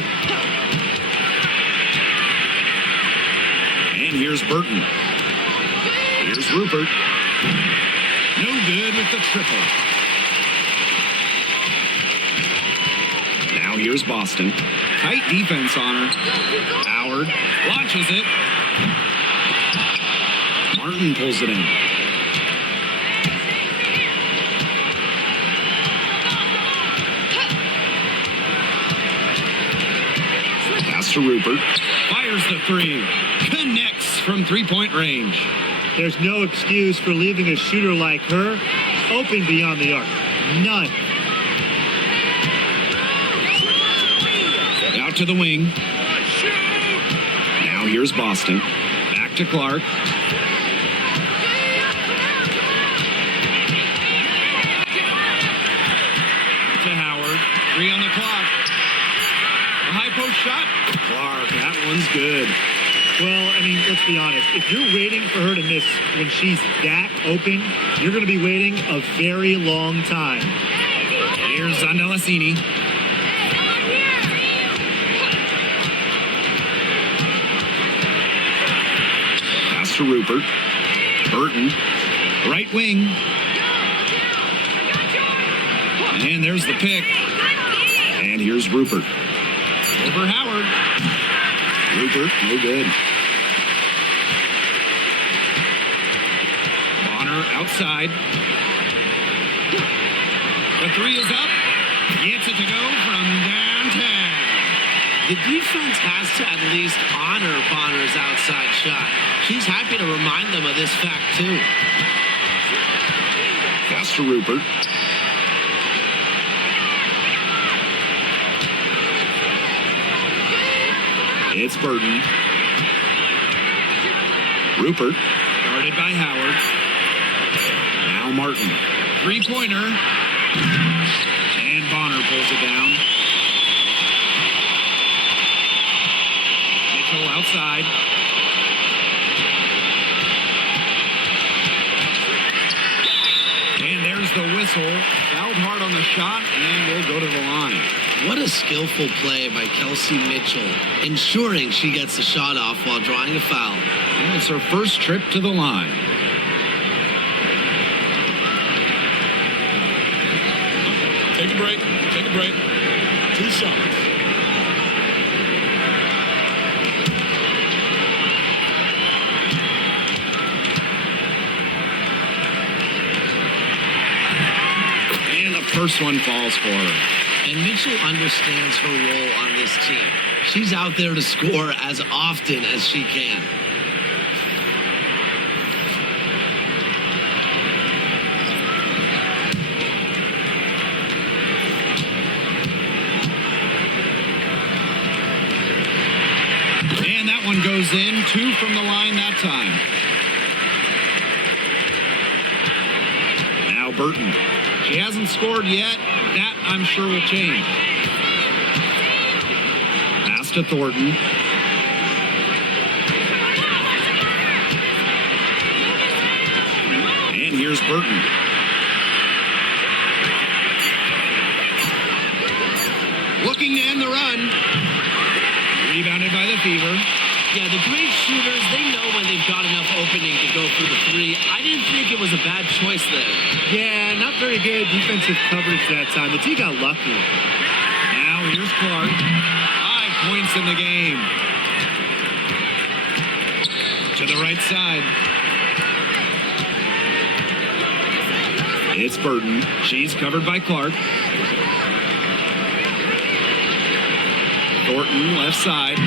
And here's Burton. Here's Rupert. No good with the triple. Now here's Boston. Tight defense on her. Howard launches it. Martin pulls it in. Pass to Rupert. Fires the 3. Connects from 3-point range. There's no excuse for leaving a shooter like her open beyond the arc. None. Out to the wing. Now here's Boston. Back to Clark. To Howard. 3 on the clock. A high post shot. Clark, that one's good. Well, I mean, let's be honest. If you're waiting for her to miss when she's that open, you're going to be waiting a very long time. Here's Zandalasini. Pass to Rupert. Burton. Right wing. And there's the pick. And here's Rupert. Over Howard. Rupert, no good. Bonner outside. The 3 is up. Gets it to go from downtown. The defense has to at least honor Bonner's outside shot. She's happy to remind them of this fact, too. Pass to Rupert. It's Burton. Rupert. Guarded by Howard. Now Martin. Three-pointer. And Bonner pulls it down. Mitchell outside. And there's the whistle. Fouled hard on the shot, and will go to the line. What a skillful play by Kelsey Mitchell, ensuring she gets the shot off while drawing a foul. And it's her first trip to the line. Take a break. Take a break. 2 shots. And the first one falls for her. And Mitchell understands her role on this team. She's out there to score as often as she can. And that one goes in. 2 from the line that time. Now Burton. She hasn't scored yet. That, I'm sure, will change. Pass to Thornton. And here's Burton. Looking to end the run. Rebounded by the Fever. Yeah, the great shooters, they know when they've got enough opening to go for the three. I didn't think it was a bad choice there. Yeah, not very good defensive coverage that time. The team got lucky. Now here's Clark. 5 points in the game. To the right side. It's Burton. She's covered by Clark. Thornton, left side.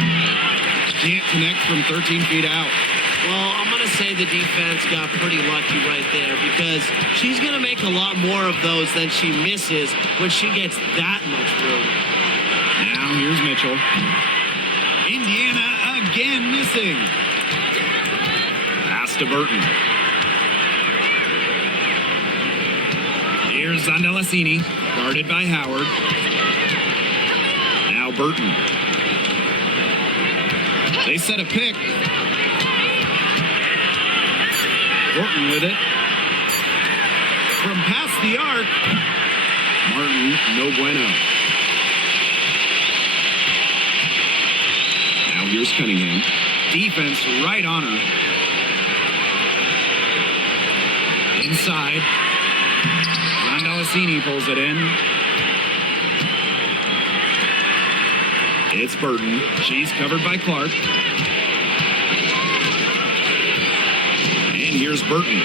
Can't connect from 13 feet out. Well, I'm going to say the defense got pretty lucky right there because she's going to make a lot more of those than she misses when she gets that much room. Now here's Mitchell. Indiana again missing. Pass to Burton. Here's Zondelasini, guarded by Howard. Now Burton. They set a pick. Thornton with it. From past the arc. Martin, no bueno. Now here's Cunningham. Defense right on her. Inside. Zondelasini pulls it in. It's Burton. She's covered by Clark. And here's Burton.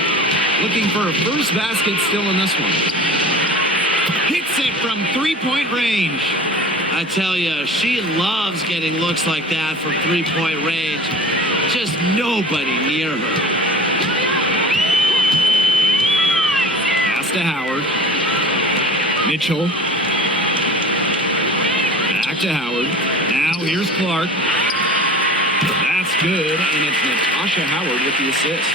Looking for a first basket still in this one. Hits it from three-point range. I tell you, she loves getting looks like that from three-point range. Just nobody near her. Pass to Howard. Mitchell. Back to Howard. Now here's Clark. That's good, and it's Natasha Howard with the assist.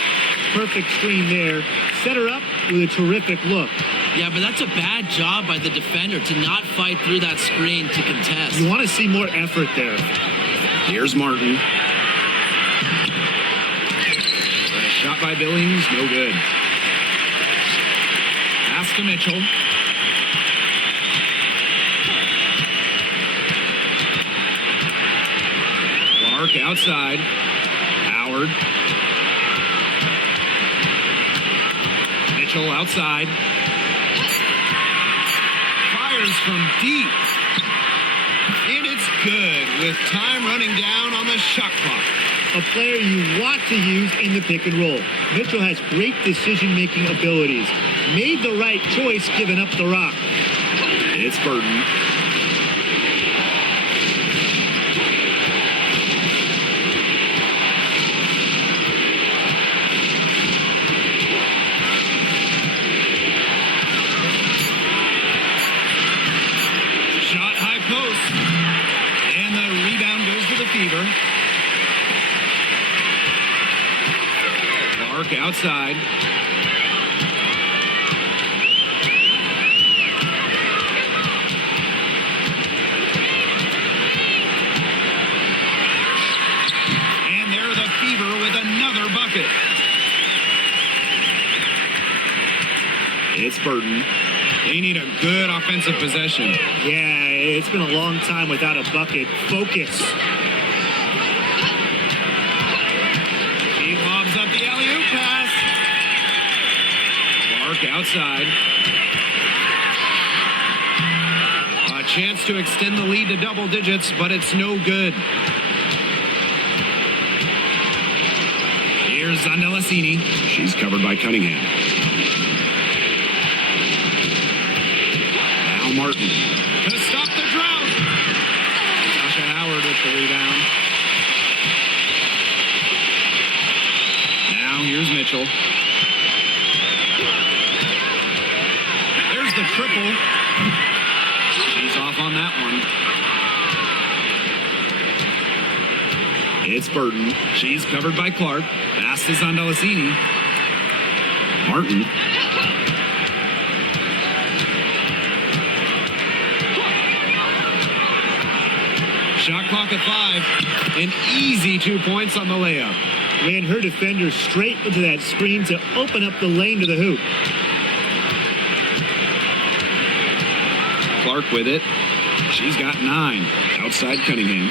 Perfect screen there. Set her up with a terrific look. Yeah, but that's a bad job by the defender to not fight through that screen to contest. You want to see more effort there. Here's Martin. Shot by Billings, no good. Pass to Mitchell. Clark outside. Howard. Mitchell outside. Fires from deep. And it's good with time running down on the shot clock. A player you want to use in the pick and roll. Mitchell has great decision-making abilities. Made the right choice giving up the rock. It's Burton. Shot high post. And the rebound goes to the Fever. Clark outside. And there the Fever with another bucket. It's Burton. They need a good offensive possession. Yeah, it's been a long time without a bucket. Focus. He lobs up the alley-oop pass. Clark outside. A chance to extend the lead to double digits, but it's no good. Here's Zandalasini. She's covered by Cunningham. Now Martin. To stop the drought. Tasha Howard with the rebound. Now here's Mitchell. There's the triple. She's off on that one. It's Burton. She's covered by Clark. Pass to Zandalasini. Martin. Shot clock at 5. An easy 2 points on the layup. Ran her defender straight into that screen to open up the lane to the hoop. Clark with it. She's got 9. Outside Cunningham.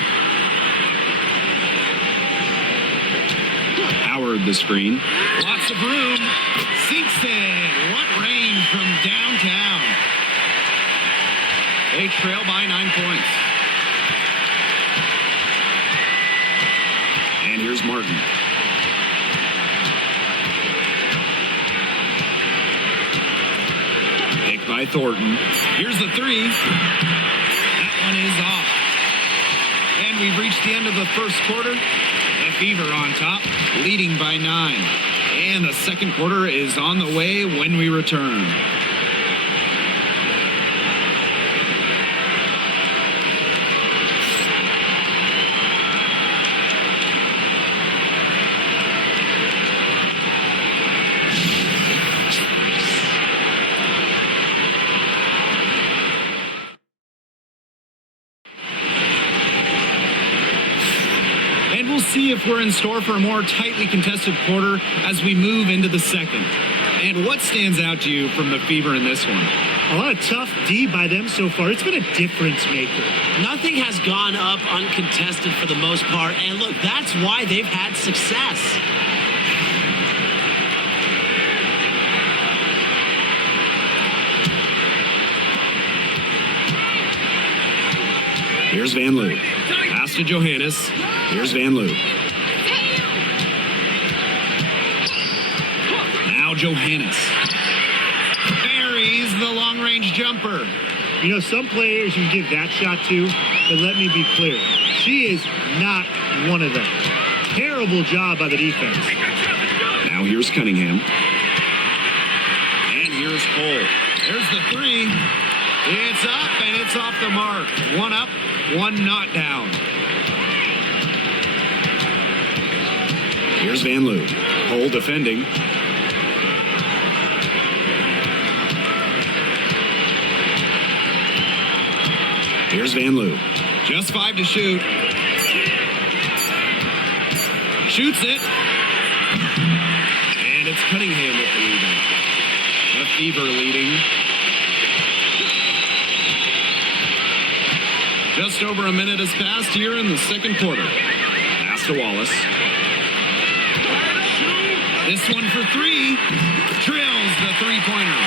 Howard the screen. Lots of room. Sinks it. What range from downtown. They trail by 9 points. And here's Martin. Picked by Thornton. Here's the 3. That one is off. And we've reached the end of the first quarter. The Fever on top, leading by 9. And the second quarter is on the way when we return. And we'll see if we're in store for a more tightly contested quarter as we move into the second. And what stands out to you from the Fever in this one? A lot of tough D by them so far. It's been a difference maker. Nothing has gone up uncontested for the most part. And look, that's why they've had success. Here's Van Loo. Pass to Johannes. Here's Van Loo. Now Johannes. Buries the long-range jumper. You know, some players you give that shot to, but let me be clear. She is not one of them. Terrible job by the defense. Now here's Cunningham. And here's Cole. There's the 3. It's up and it's off the mark. One up, one not down. Here's Van Loo. Cole defending. Here's Van Loo. Just 5 to shoot. Shoots it. And it's Cunningham with the rebound. The Fever leading. Just over a minute has passed here in the second quarter. Pass to Wallace. This one for 3. Drills the three-pointer.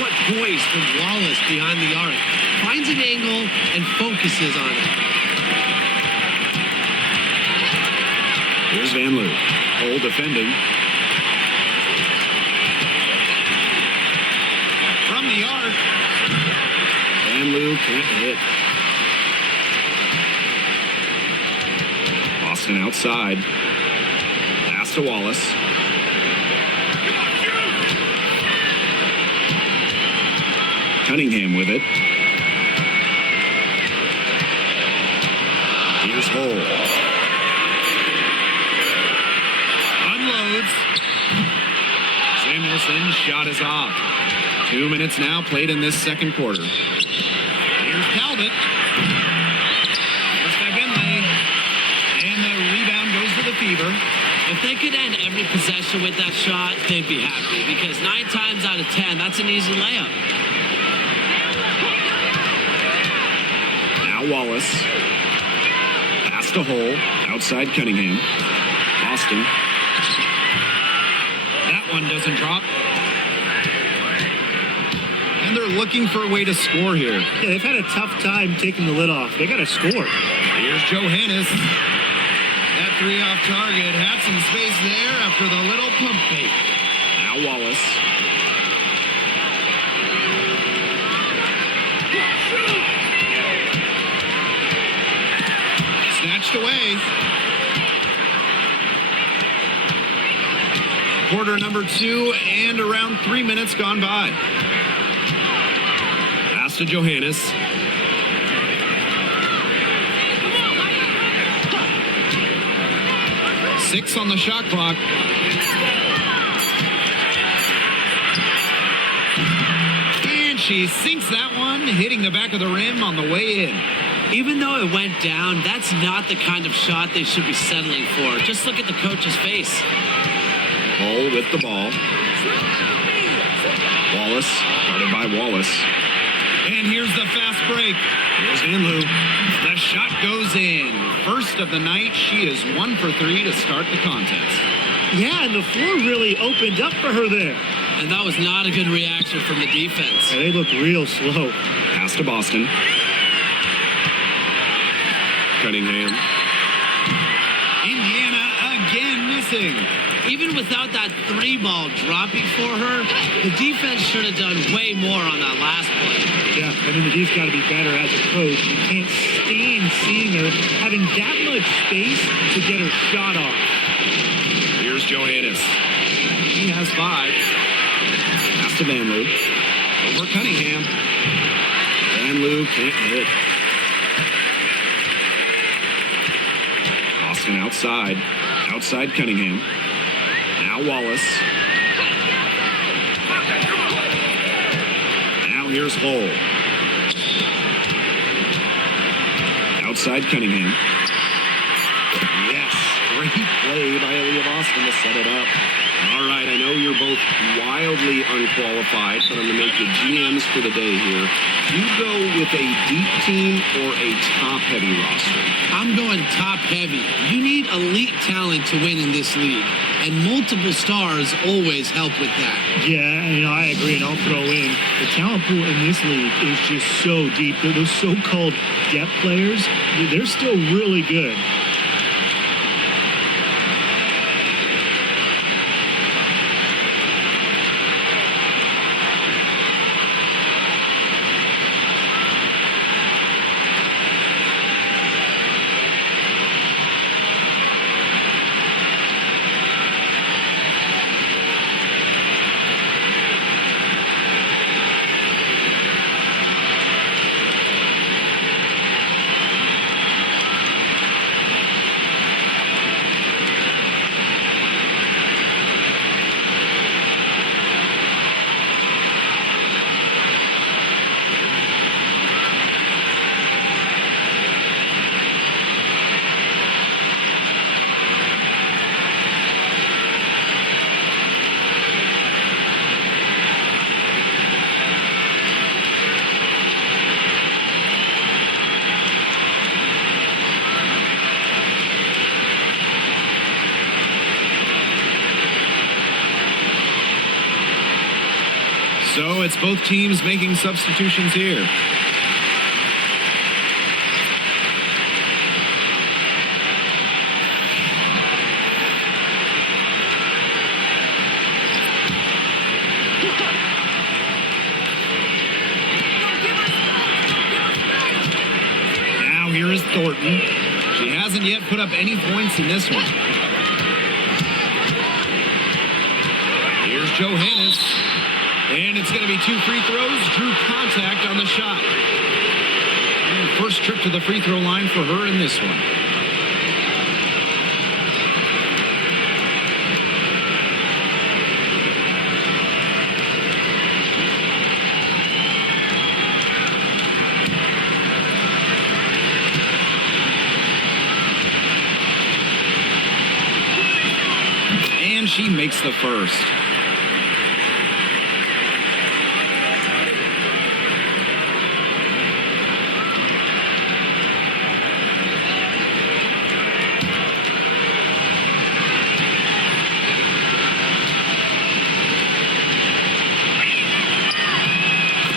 What poise from Wallace behind the arc. Finds an angle and focuses on it. Here's Van Loo. Cole defending. From the arc. Van Loo can't hit. Austin outside. Pass to Wallace. Cunningham with it. Here's Hull. Samuelson's shot is off. 2 minutes now played in this second quarter. Here's Talbot. There's Fabenle. And the rebound goes to the Fever. If they could end every possession with that shot, they'd be happy because 9 times out of 10, that's an easy layup. Now Wallace. Pass to Hull. Outside Cunningham. Austin. That one doesn't drop. And they're looking for a way to score here. Yeah, they've had a tough time taking the lid off. They got to score. Here's Johannes. That three off target had some space there after the little pump fake. Now Wallace. Snatched away. Quarter number 2 and around 3 minutes gone by. Pass to Johannes. Six on the shot clock. And she sinks that one, hitting the back of the rim on the way in. Even though it went down, that's not the kind of shot they should be settling for. Just look at the coach's face. Hull with the ball. Wallace, guarded by Wallace. And here's the fast break. Here's Anlu. The shot goes in. First of the night, she is 1 for 3 to start the contest. Yeah, and the floor really opened up for her there. And that was not a good reaction from the defense. Yeah, they look real slow. Pass to Boston. Cunningham. Indiana again missing. Even without that 3-ball dropping for her, the defense should have done way more on that last play. Yeah, I mean, he's got to be better as a coach. You can't stand seeing her having that much space to get her shot off. Here's Johannes. He has 5. Pass to Vanloo. Over Cunningham. Vanloo can't hit. Austin outside. Outside Cunningham. Now Wallace. Now here's Hull. Outside Cunningham. Yes, great play by Aaliyah Boston to set it up. All right, I know you're both wildly unqualified, but I'm going to make you GMs for the day here. You go with a deep team or a top-heavy roster? I'm going top-heavy. You need elite talent to win in this league, and multiple stars always help with that. Yeah, you know, I agree, and I'll throw in the talent pool in this league is just so deep. Those so-called depth players, they're still really good. So it's both teams making substitutions here. Now here is Thornton. She hasn't yet put up any points in this one. Here's Johannes. And it's going to be 2 free throws. Drew contact on the shot. And first trip to the free throw line for her in this one. makes the first.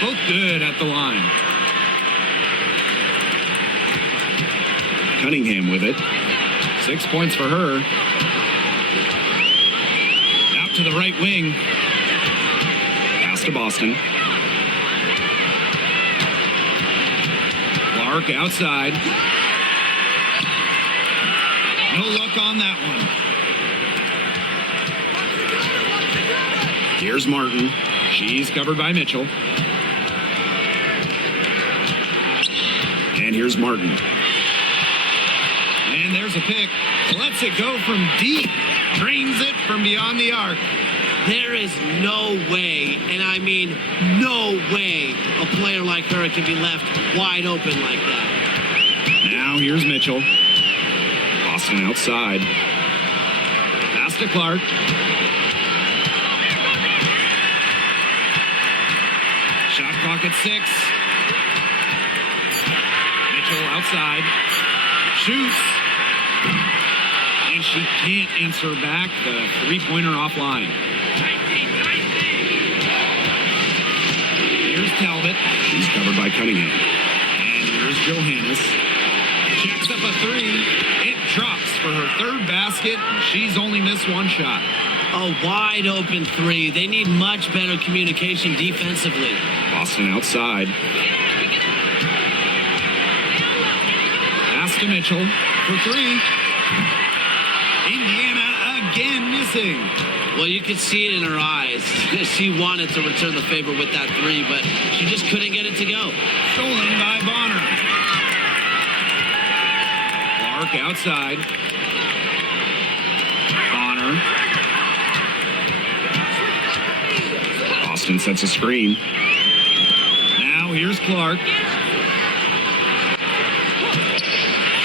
Both good at the line. Cunningham with it. 6 points for her. Out to the right wing. Pass to Boston. Clark outside. No luck on that one. Here's Martin. She's covered by Mitchell. And here's Martin. And there's a pick. Lets it go from deep. Drains it from beyond the arc. There is no way, and I mean no way, a player like her can be left wide open like that. Now here's Mitchell. Boston outside. Pass to Clark. Shot clock at 6. Mitchell outside. Shoots. And she can't answer back the three-pointer offline. Here's Talbot. She's covered by Cunningham. And here's Johannes. Jacks up a 3. It drops for her third basket. She's only missed one shot. A wide open 3. They need much better communication defensively. Boston outside. Pass to Mitchell for 3. Indiana again missing. Well, you could see it in her eyes. She wanted to return the favor with that 3, but she just couldn't get it to go. Stolen by Bonner. Clark outside. Bonner. Boston sets a screen. Now here's Clark.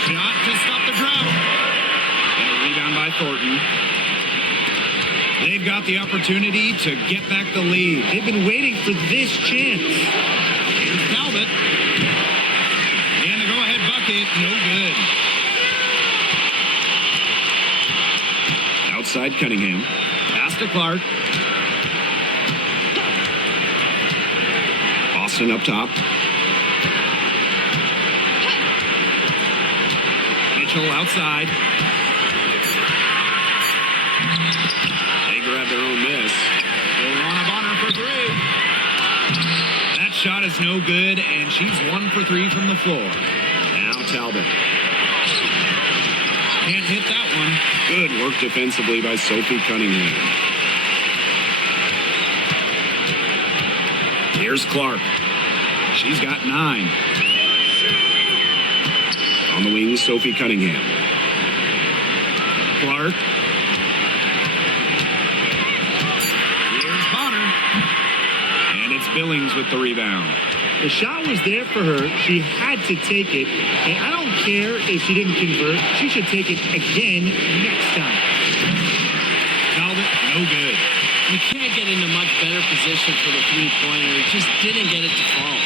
Shot to stop the drought. And a rebound by Thornton. They've got the opportunity to get back the lead. They've been waiting for this chance. Here's Talbot. And the go-ahead bucket, no good. Outside Cunningham. Pass to Clark. Boston up top. Mitchell outside. They grab their own miss. Luana Bonner for 3. That shot is no good, and she's 1 for 3 from the floor. Now Talbot. Can't hit that one. Good work defensively by Sophie Cunningham. Here's Clark. She's got 9. On the wing, Sophie Cunningham. Clark. Here's Bonner. And it's Billings with the rebound. The shot was there for her. She had to take it. And I don't care if she didn't convert. She should take it again next time. Talbot, no good. You can't get into much better position for the three-pointer. It just didn't get it to fall.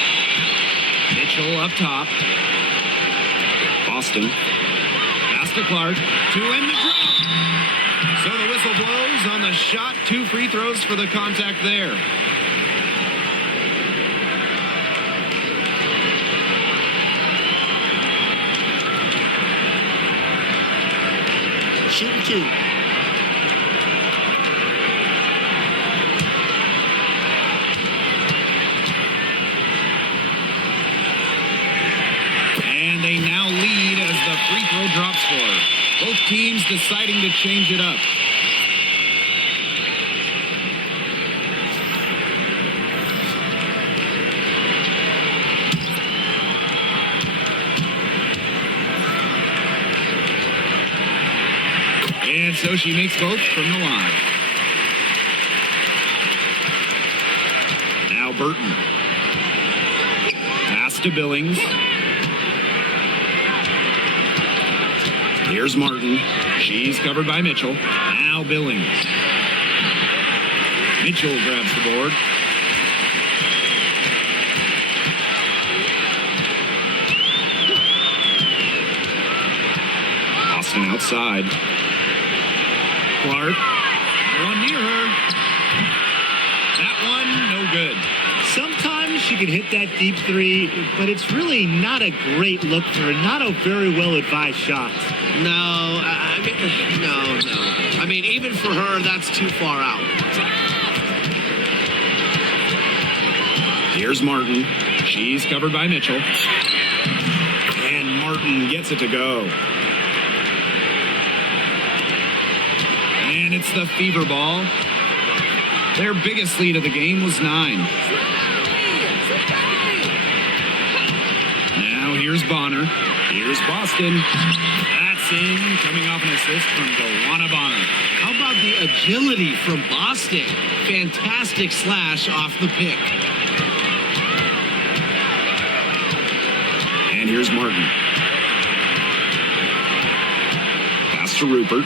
Mitchell up top. Boston. Pass to Clark. To end the drop. So the whistle blows on the shot. 2 free throws for the contact there. Shooting 2. And they now lead as the free throw drops for her. Both teams deciding to change it up. And so she makes both from the line. Now Burton. Pass to Billings. Here's Martin. She's covered by Mitchell. Now Billings. Mitchell grabs the board. Boston outside. Clark. One near her. That one, no good. Sometimes she can hit that deep three, but it's really not a great look for her. Not a very well-advised shot. No, no. I mean, even for her, that's too far out. Here's Martin. She's covered by Mitchell. And Martin gets it to go. And it's the Fever ball. Their biggest lead of the game was 9. Now here's Bonner. Here's Boston. That's in, coming off an assist from Joanna Bonner. How about the agility from Boston? Fantastic slash off the pick. And here's Martin. Pass to Rupert.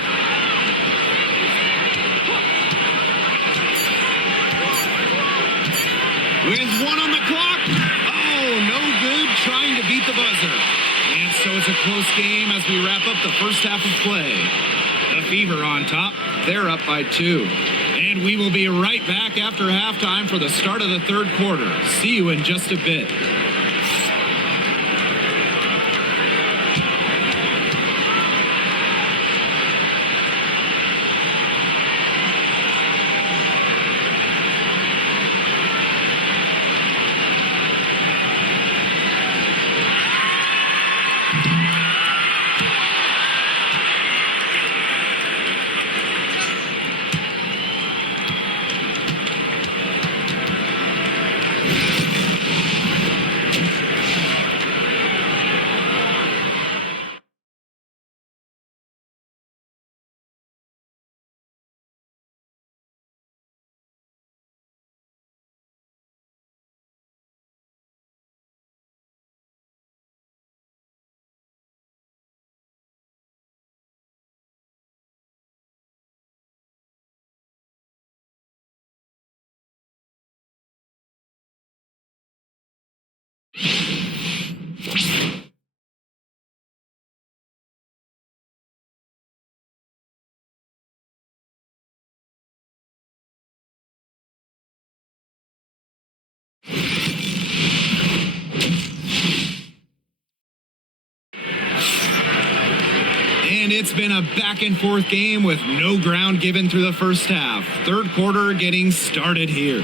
With 1 on the clock. Oh, no good, trying to beat the buzzer. And so it's a close game as we wrap up the first half of play. The Fever on top. They're up by 2. And we will be right back after halftime for the start of the third quarter. See you in just a bit. And it's been a back-and-forth game with no ground given through the first half. Third quarter getting started here.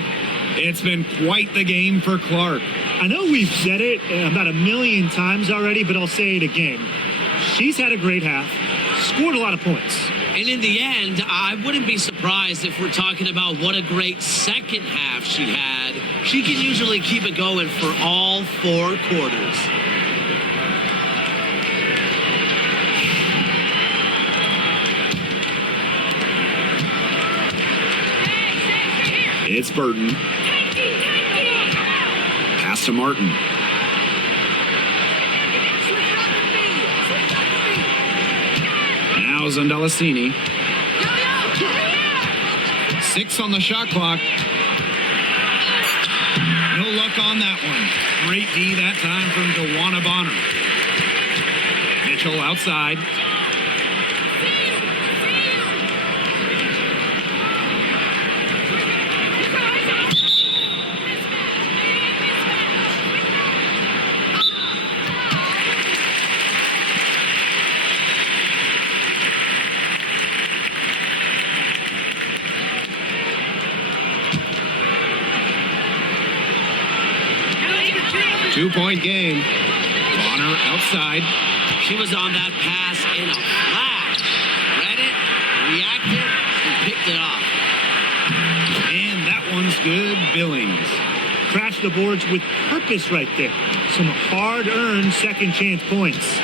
It's been quite the game for Clark. I know we've said it about 1,000,000 times already, but I'll say it again. She's had a great half, scored a lot of points. And in the end, I wouldn't be surprised if we're talking about what a great second half she had. She can usually keep it going for all 4 quarters. It's Burton. Pass to Martin. Now Zondalicini. 6 on the shot clock. No luck on that one. Great D that time from Joanna Bonner. Mitchell outside. Two-point game. Bonner outside. She was on that pass in a flash. Read it, reacted, and picked it off. And that one's good. Billings. Crashed the boards with purpose right there. Some hard-earned second-chance points.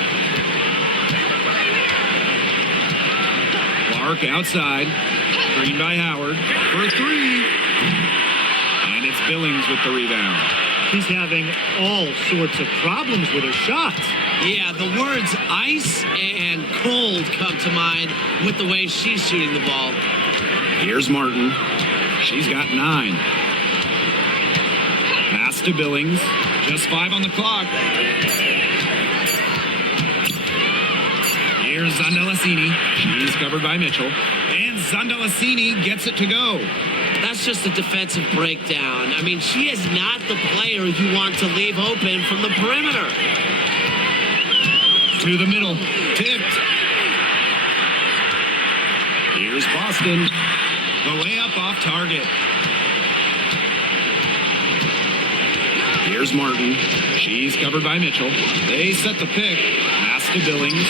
Clark outside. Screen by Howard for 3. And it's Billings with the rebound. He's having all sorts of problems with her shot. Yeah, the words ice and cold come to mind with the way she's shooting the ball. Here's Martin. She's got 9. Pass to Billings. Just 5 on the clock. Here's Zandalasini. She's covered by Mitchell. And Zandalasini gets it to go. That's just a defensive breakdown. I mean, she is not the player you want to leave open from the perimeter. To the middle. Tipped. Here's Boston. The layup off target. Here's Martin. She's covered by Mitchell. They set the pick. Pass to Billings.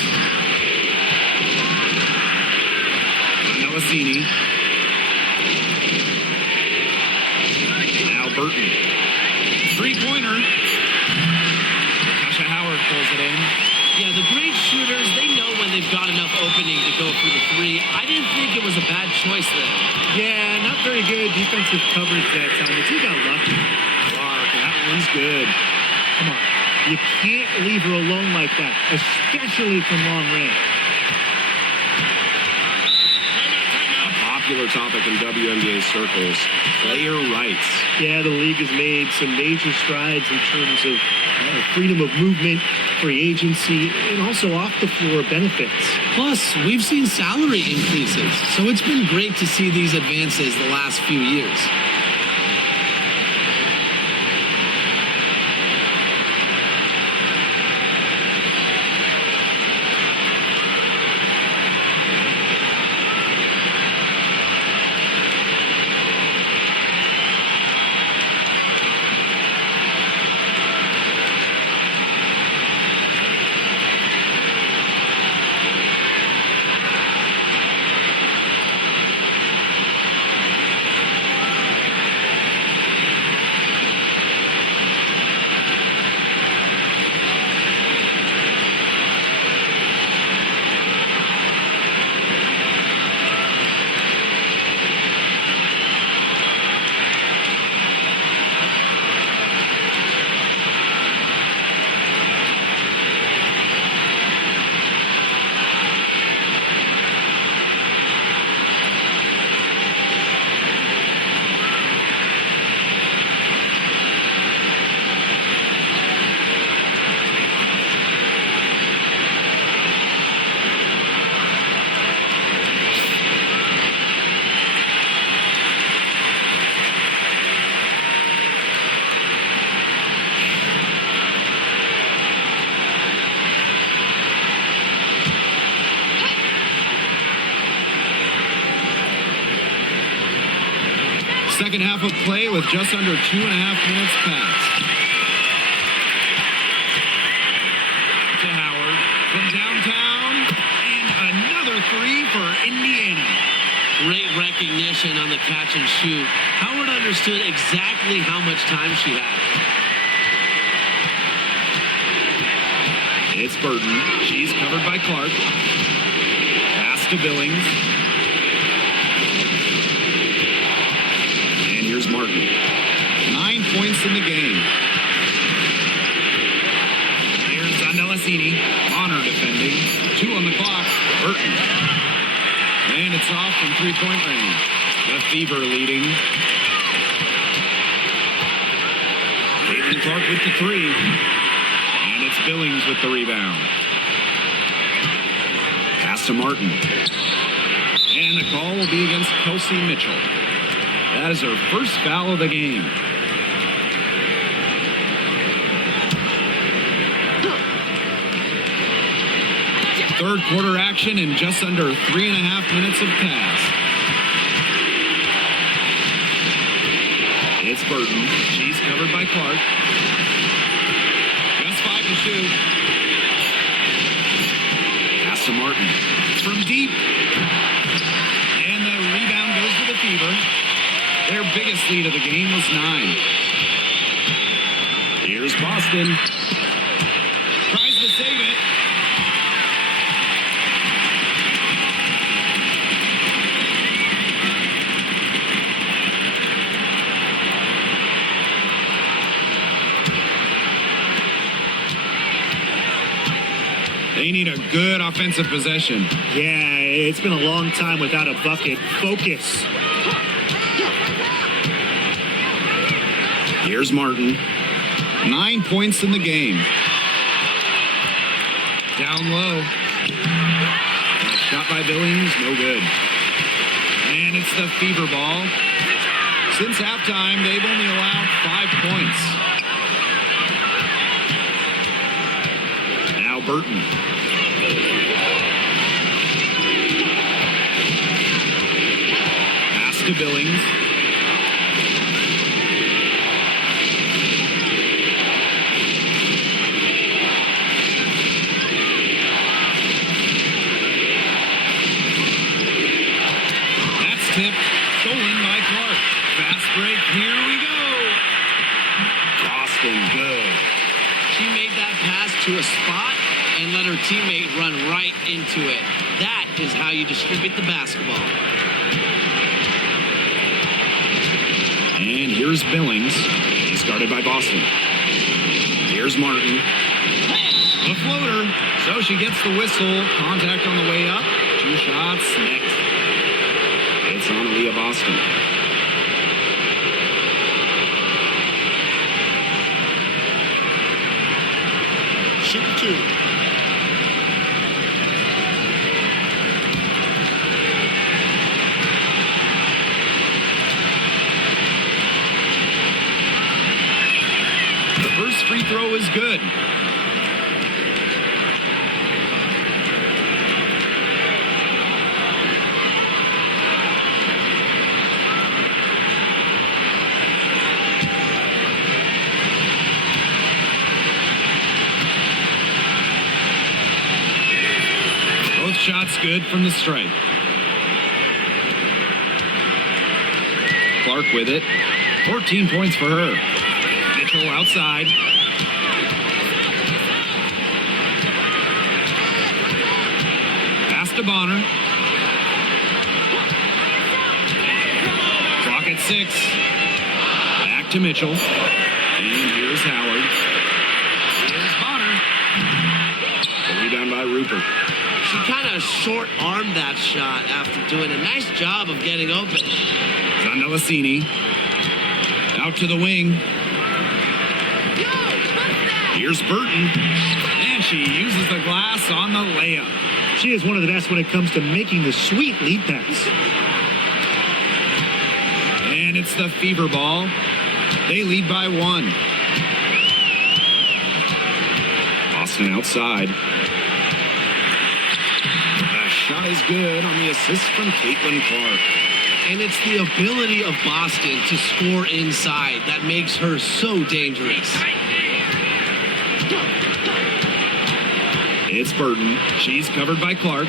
Zandalasini. Now Burton. Three-pointer. Natasha Howard pulls it in. Yeah, the great shooters, they know when they've got enough opening to go through the three. I didn't think it was a bad choice there. Yeah, not very good defensive coverage that time, but he got lucky. Clark, that one's good. Come on. You can't leave her alone like that, especially from long range. A popular topic in WNBA circles, player rights. Yeah, the league has made some major strides in terms of freedom of movement, free agency, and also off-the-floor benefits. Plus, we've seen salary increases, so it's been great to see these advances the last few years. Second half of play with just under 2.5 minutes passed. To Howard from downtown, and another 3 for Indiana. Great recognition on the catch and shoot. Howard understood exactly how much time she had. It's Burton. She's covered by Clark. Pass to Billings. And here's Martin. 9 points in the game. Here's Zandalasini. Honor defending. 2 on the clock. Burton. And it's off from three-point range. The Fever leading. Caitlin Clark with the 3. And it's Billings with the rebound. Pass to Martin. And the call will be against Kelsey Mitchell. That is her first foul of the game. Third quarter action in just under 3.5 minutes of pass. It's Burton. She's covered by Clark. Just 5 to shoot. Pass to Martin. From deep. And the rebound goes to the Fever. Their biggest lead of the game was 9. Here's Boston. Tries to save it. They need a good offensive possession. Yeah, it's been a long time without a bucket. Focus. Here's Martin. 9 points in the game. Down low. Shot by Billings, no good. And it's the Fever ball. Since halftime, they've only allowed 5 points. Now Burton. Pass to Billings. Tip stolen by Clark. Fast break. Here we go. Boston, good. She made that pass to a spot and let her teammate run right into it. That is how you distribute the basketball. And here's Billings. He's guarded by Boston. Here's Martin. The floater. So she gets the whistle. Contact on the way up. 2 shots next. It's on Aaliyah Boston. Shooting 2. The first free throw is good. Shots good from the stripe. Clark with it. 14 points for her. Mitchell outside. Pass to Bonner. Clock at 6. Back to Mitchell. And here's Howard. Here's Bonner. The rebound by Rupert. She kind of short-armed that shot after doing a nice job of getting open. Zandalasini. Out to the wing. Here's Burton. And she uses the glass on the layup. She is one of the best when it comes to making the sweet lead pass. And it's the Fever ball. They lead by 1. Boston outside. Shot is good on the assist from Caitlin Clark. And it's the ability of Boston to score inside that makes her so dangerous. It's Burton. She's covered by Clark.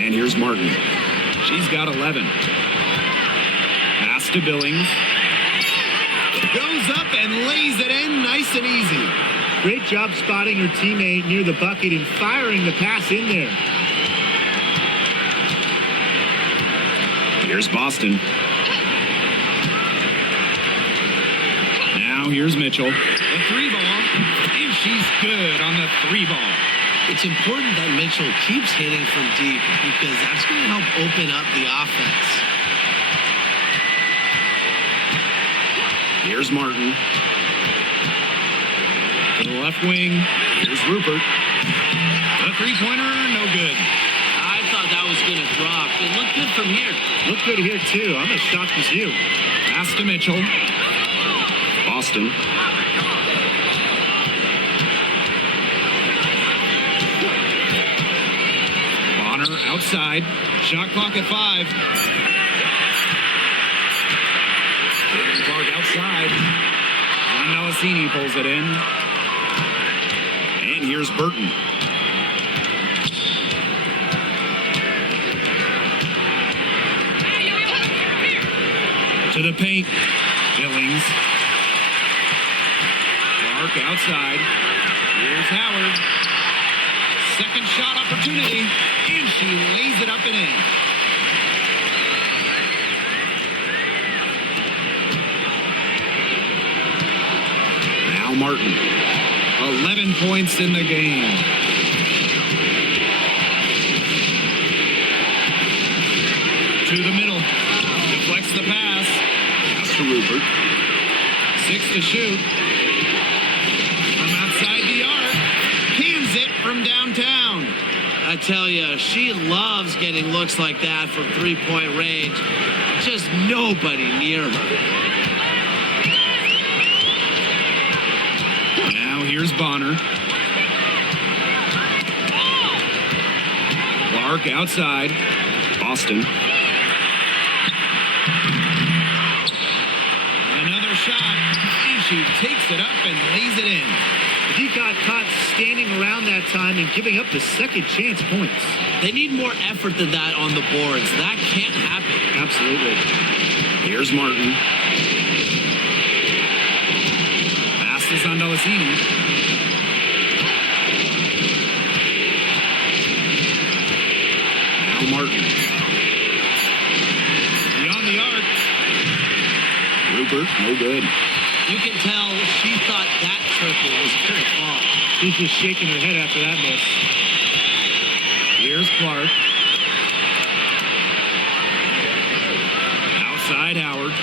And here's Martin. She's got 11. Pass to Billings. Goes up and lays it in nice and easy. Great job spotting her teammate near the bucket and firing the pass in there. Here's Boston. Now here's Mitchell. The 3 ball. And she's good on the 3 ball. It's important that Mitchell keeps hitting from deep because that's going to help open up the offense. Here's Martin. To the left wing. Here's Rupert. The 3-pointer, no good. I thought that was going to drop. It looked good from here. Looked good here, too. I'm as shocked as you. Pass to Mitchell. Boston. Bonner outside. Shot clock at 5. Clark outside. Zandalasini pulls it in. And here's Burton. To the paint. Billings. Clark outside. Here's Howard. Second shot opportunity. And she lays it up and in. Now Martin. 11 points in the game. To the middle. Deflects the pass. Pass to Rupert. 6 to shoot. From outside the arc. Cans it from downtown. I tell you, she loves getting looks like that from three-point range. Just nobody near her. Now here's Bonner. Clark outside. Boston. Another shot. And she takes it up and lays it in. He got caught standing around that time and giving up the second chance points. They need more effort than that on the boards. That can't happen. Absolutely. Here's Martin. Pass to Sandalacini. Now Martin. Beyond the arc. Rupert, no good. You can tell she thought that triple was going to fall. She's just shaking her head after that miss. Here's Clark. Outside Howard.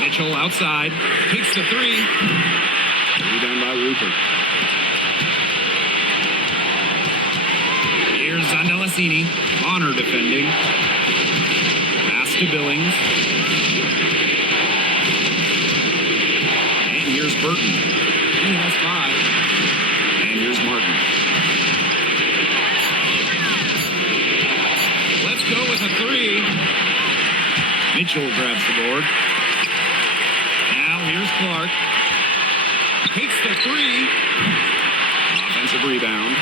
Mitchell outside. Takes the three. Rebound by Rupert. Here's Sandalacini. Bonner defending. Pass to Billings. And here's Burton. He has 5. And here's Martin. Let's go with a 3. Mitchell grabs the board. Now here's Clark. Takes the 3. Offensive rebound.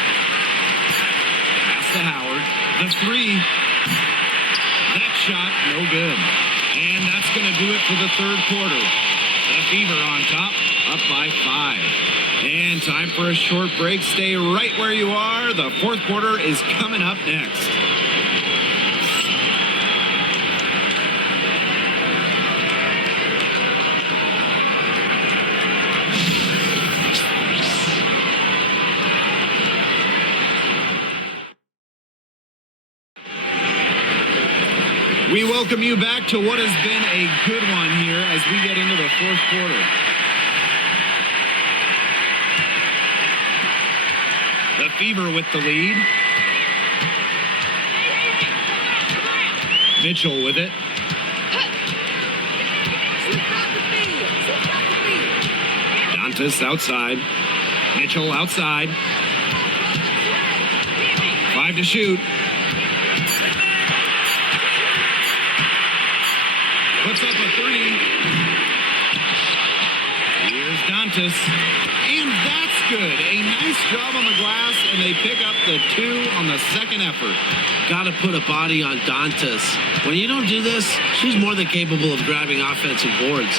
Pass to Howard. The 3. That shot, no good. And that's going to do it for the third quarter. The Fever on top, up by 5. And time for a short break. Stay right where you are. The fourth quarter is coming up next. We welcome you back to what has been a good one here as we get into the fourth quarter. The Fever with the lead. Mitchell with it. Dantas outside. Mitchell outside. 5 to shoot. Puts up a 3. Here's Dantas. And that's good. A nice job on the glass, and they pick up the 2 on the second effort. Got to put a body on Dantas. When you don't do this, she's more than capable of grabbing offensive boards.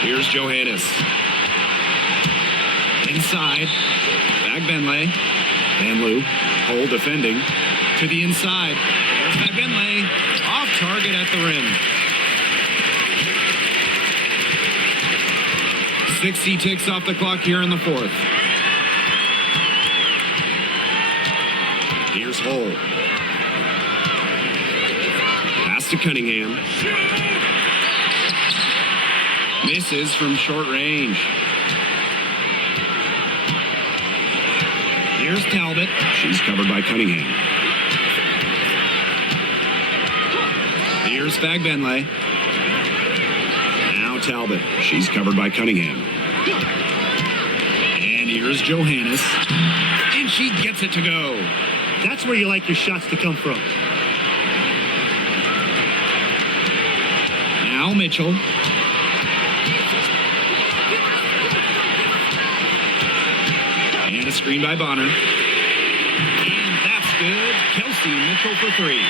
Here's Johannes. Inside. Bagbenley. Van Loo. Hole defending. To the inside. There's Bagbenley. Off target at the rim. 60 ticks off the clock here in the fourth. Here's Hull. Pass to Cunningham. Misses from short range. Here's Talbot. She's covered by Cunningham. Here's Bagbenley. Now Talbot. She's covered by Cunningham. And here's Johannes. And she gets it to go. That's where you like your shots to come from. Now Mitchell. And a screen by Bonner. And that's good. Kelsey Mitchell for 3.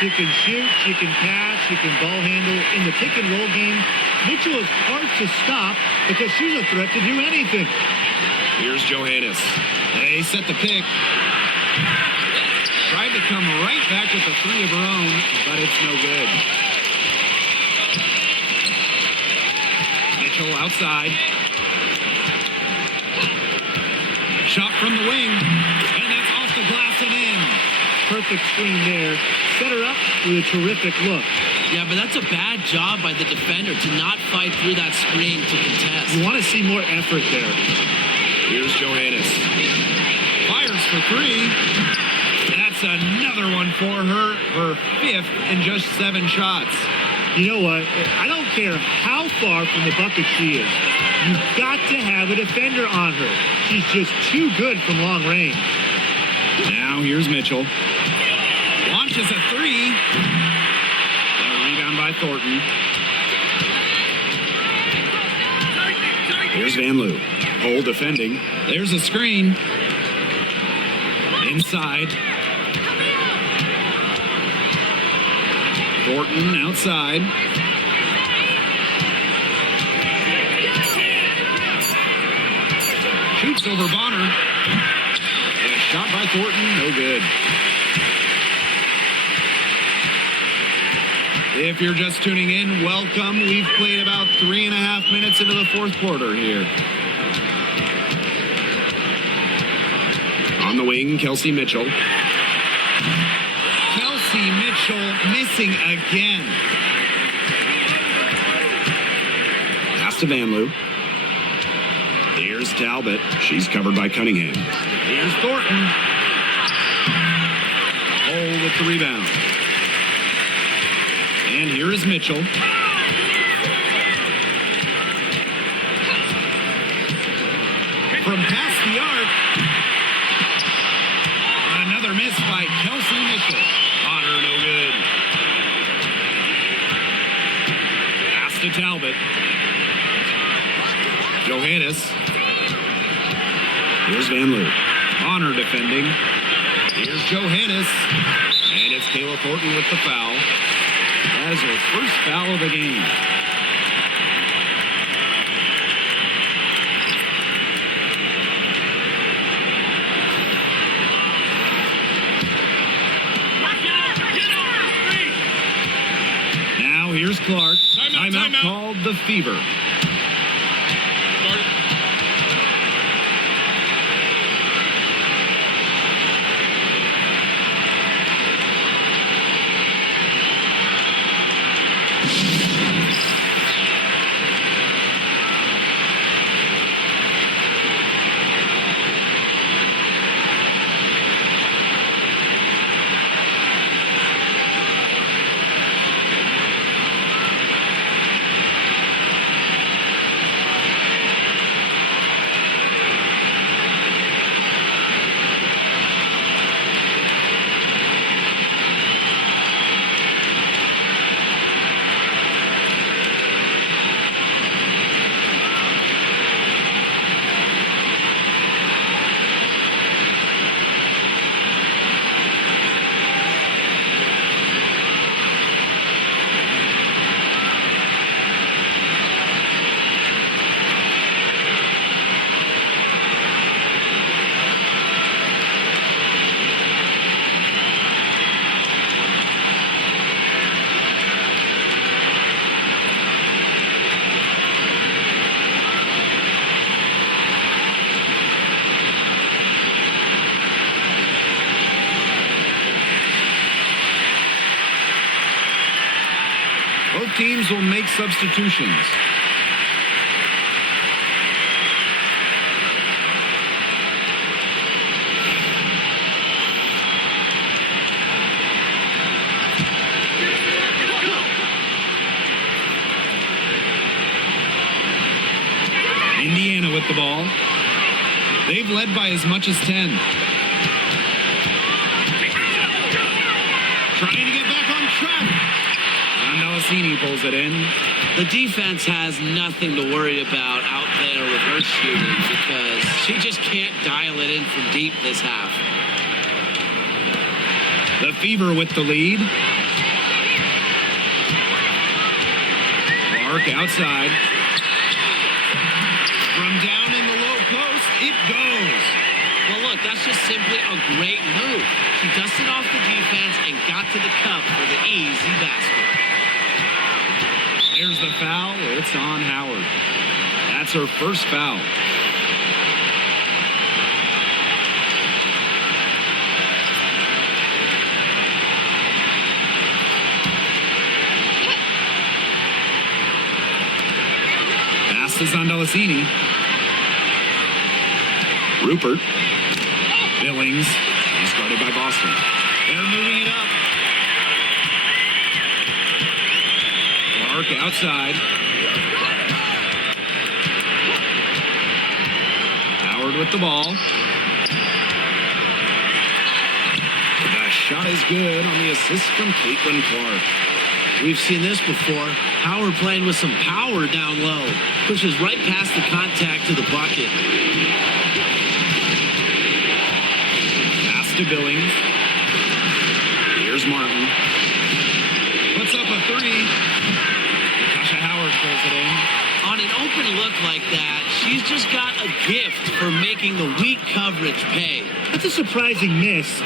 She can shoot, she can pass, she can ball handle. In the pick and roll game, Mitchell is hard to stop because she's a threat to do anything. Here's Johannes. They set the pick. Tried to come right back with a 3 of her own, but it's no good. Mitchell outside. Shot from the wing, and that's off the glass and in. perfect screen there. Set her up with a terrific look. Yeah, but that's a bad job by the defender to not fight through that screen to contest. You want to see more effort there. Here's Johannes. Fires for three. That's another one for her. Her fifth in just 7 shots. You know what? I don't care how far from the bucket she is. You've got to have a defender on her. She's just too good from long range. Now here's Mitchell. Launches a three. The rebound by Thornton. Here's Van Loo. Hole defending. There's a screen. Inside. Thornton outside. Shoots over Bonner. And a shot by Thornton, no good. If you're just tuning in, welcome. We've played about 3.5 minutes into the fourth quarter here. On the wing, Kelsey Mitchell. Kelsey Mitchell missing again. Pass to Van Loo. Here's Talbot. She's covered by Cunningham. Here's Thornton. Hole with the rebound. And here is Mitchell. From past the arc. Another miss by Kelsey Mitchell. Bonner, no good. Pass to Talbot. Johannes. Here's Van Loo. Bonner defending. Here's Johannes. And it's Kayla Thornton with the foul. That is her first foul of the game. Now here's Clark. Timeout called the Fever. Both teams will make substitutions. Indiana with the ball. They've led by as much as 10. Trying to get back on track. Melasini pulls it in. The defense has nothing to worry about out there with her shooting because she just can't dial it in from deep this half. The Fever with the lead. Clark outside. From down in the low post, it goes. Well, look, that's just simply a great move. She dusted off the defense and got to the cup for the easy basket. There's the foul. It's on Howard. That's her first foul. Passes on Delasini. Rupert. Billings. He's guarded by Boston. They're moving it up. Clark outside. Howard with the ball. The shot is good on the assist from Caitlin Clark. We've seen this before. Howard playing with some power down low. Pushes right past the contact to the bucket. Pass to Billings. Here's Martin. Puts up a three. Tasha Howard throws it in. On an open look like that, she's just got a gift for making the weak coverage pay. That's a surprising miss.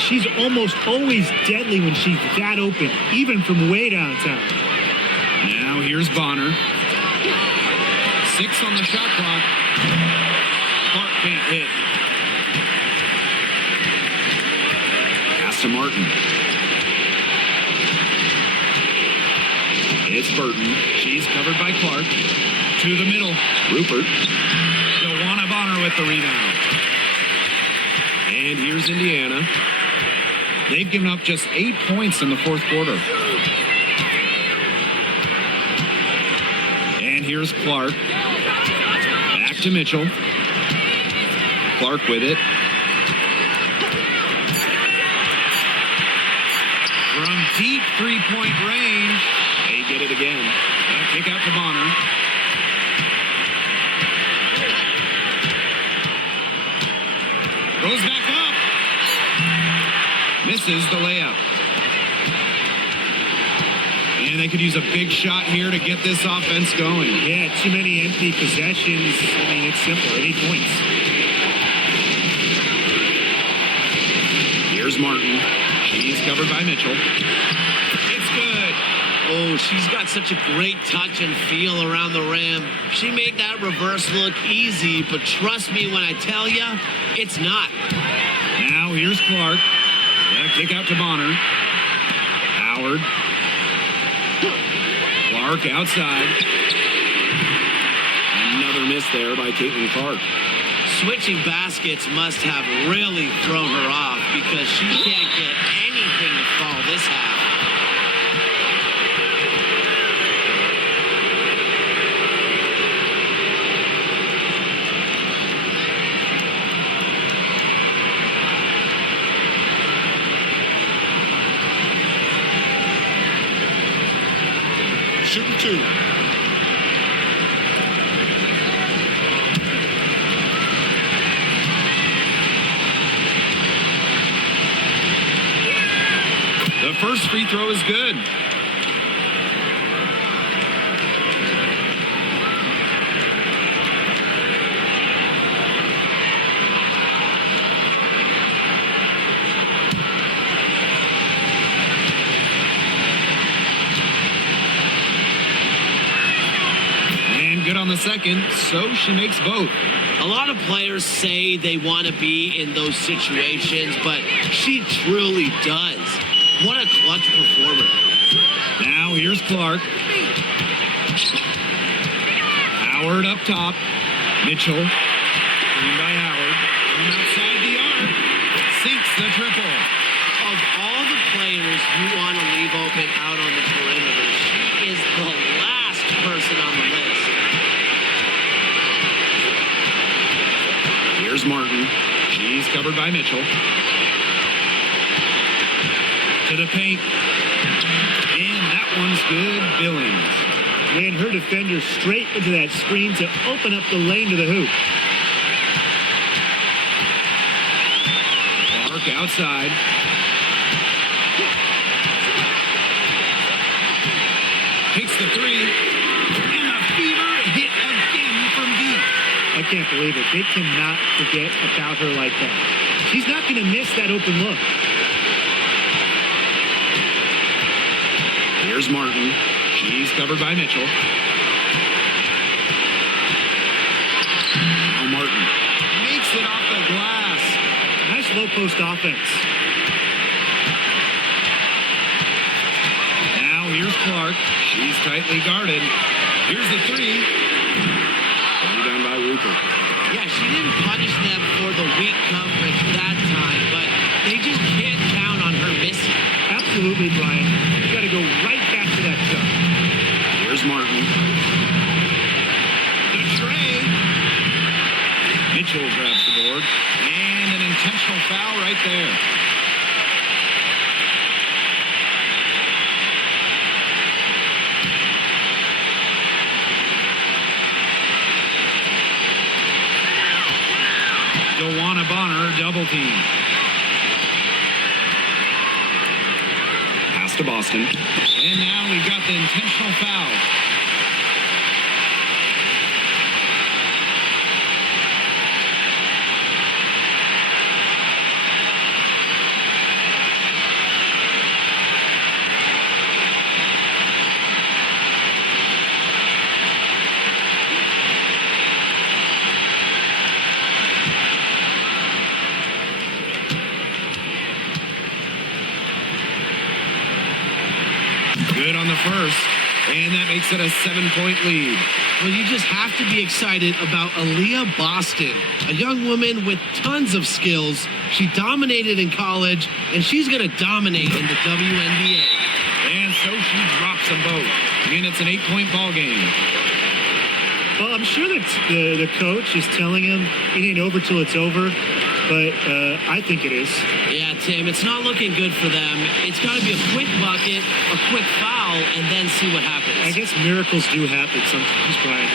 She's almost always deadly when she's that open, even from way downtown. Now here's Bonner. 6 on the shot clock. Clark can't hit. Pass to Martin. It's Burton. She's covered by Clark. To the middle. Rupert. Joanna Bonner with the rebound. And here's Indiana. They've given up just 8 points in the fourth quarter. And here's Clark. Back to Mitchell. Clark with it. From deep three-point range. They get it again. A kick out to Bonner. Goes back up. Misses the layup. And they could use a big shot here to get this offense going. Yeah, too many empty possessions. I mean, it's simple. 8 points. Here's Martin. She's covered by Mitchell. It's good. Oh, she's got such a great touch and feel around the rim. She made that reverse look easy, but trust me when I tell you, it's not. Now here's Clark. Yeah, kick out to Bonner. Howard. Clark outside. Another miss there by Caitlin Clark. Switching baskets must have really thrown her off because she can't get anything to fall this half. Shooting 2. The first free throw is good. And good on the second, so she makes both. A lot of players say they want to be in those situations, but she truly does. What a clutch performer. Now here's Clark. Howard up top. Mitchell. Clean by Howard. From outside the arc. Sinks the triple. Of all the players you want to leave open out on the perimeter, she is the last person on the list. Here's Martin. She's covered by Mitchell. To the paint. And that one's good. Billings. Ran her defender straight into that screen to open up the lane to the hoop. Clark outside. Takes the three. And the Fever hit again from deep. I can't believe it. They cannot forget about her like that. She's not going to miss that open look. Here's Martin. She's covered by Mitchell. Now Martin makes it off the glass. Nice low post offense. Now here's Clark. She's tightly guarded. Here's the three. Rebound by Rupert. Yeah, she didn't punish them for the weak coverage that time, but they just can't count on her missing. Absolutely, Brian. You got to go right back to that shot. Here's Martin. The tray. Mitchell grabs the board. And an intentional foul right there. Joanna Bonner double team. Pass to Boston. And now we've got the intentional foul. Good on the first, and that makes it a 7-point lead. Well, you just have to be excited about Aaliyah Boston, a young woman with tons of skills. She dominated in college, and she's going to dominate in the WNBA. And so she drops them both. And it's an 8-point ball game. Well, I'm sure that the coach is telling him it ain't over till it's over, but I think it is. Yeah, Tim, it's not looking good for them. It's got to be a quick bucket, a quick foul, and then see what happens. I guess miracles do happen sometimes, Brian.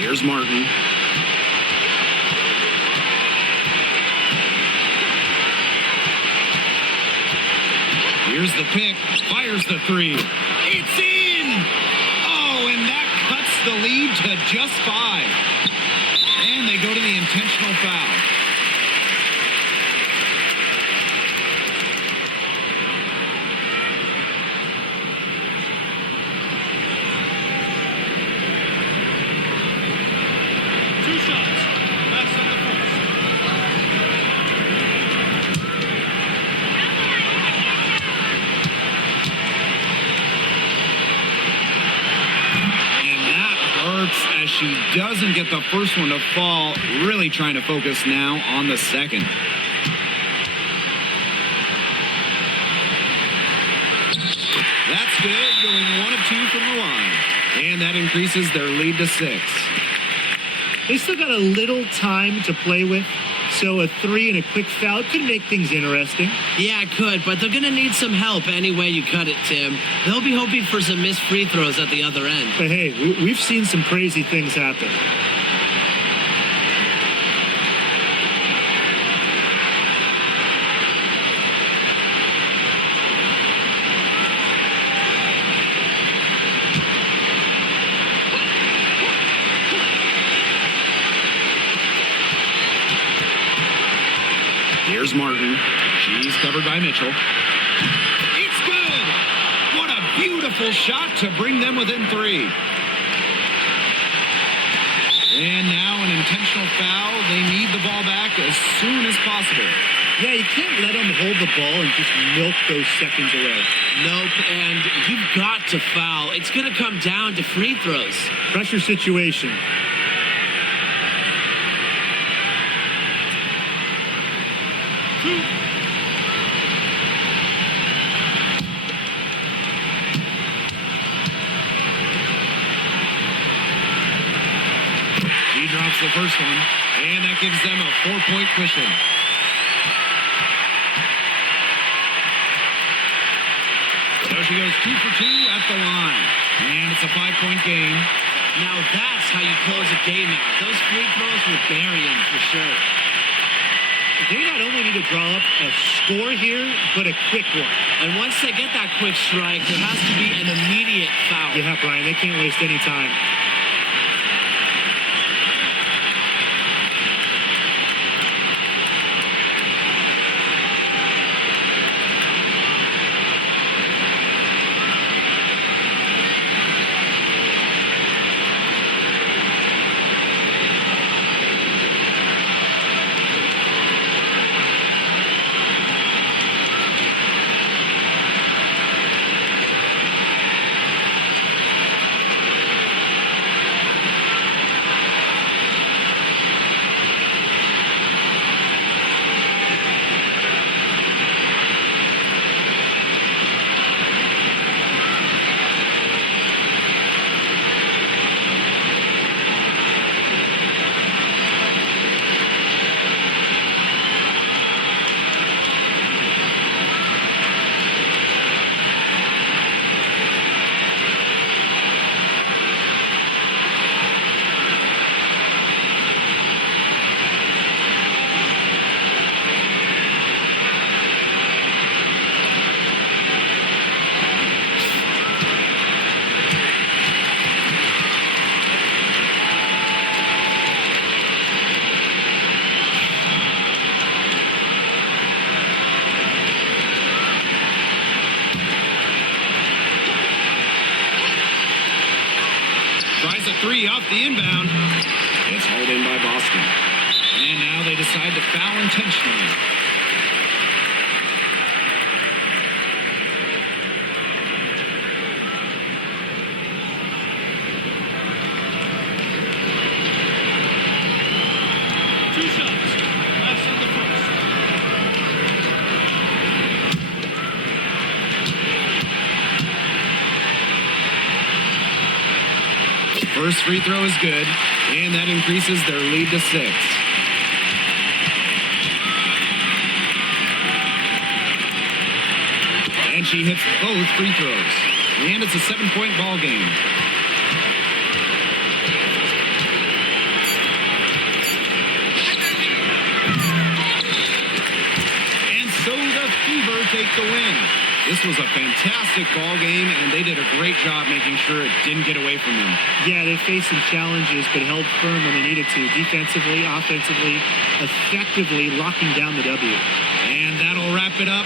Here's Martin. Here's the pick. Fires the three. It's in! Oh, and that cuts the lead to just 5. And they go to the intentional foul. Two shots. That's on the first. And that hurts as she doesn't get the first one to fall. Really trying to focus now on the second. That's good, going 1 of 2 from the line. And that increases their lead to 6. They still got a little time to play with, so a 3 and a quick foul could make things interesting. Yeah, it could, but they're going to need some help any way you cut it, Tim. They'll be hoping for some missed free throws at the other end. But hey, we've seen some crazy things happen. Here's Martin. She's covered by Mitchell. It's good! What a beautiful shot to bring them within 3. And now an intentional foul. They need the ball back as soon as possible. Yeah, you can't let them hold the ball and just milk those seconds away. Nope, and you've got to foul. It's going to come down to free throws. Pressure situation. He drops the first one, and that gives them a 4-point cushion. So she goes 2 for 2 at the line, and it's a 5-point game. Now that's how you close a game out. Those free throws will bury him for sure. They not only need to draw up a score here, but a quick one. And once they get that quick strike, there has to be an immediate foul. Yeah, Brian, they can't waste any time. Tries a 3 off the inbound. It's hauled in by Boston. And now they decide to foul intentionally. Two shots. Last on the first. First free throw is good, and that increases their lead to 6. And she hits both free throws. And it's a 7-point ball game. And so the Fever take the win. This was a fantastic ball game, and they did a great job making sure it didn't get away from them. Yeah, they faced some challenges, but held firm when they needed to. Defensively, offensively, effectively locking down the W. And that'll wrap it up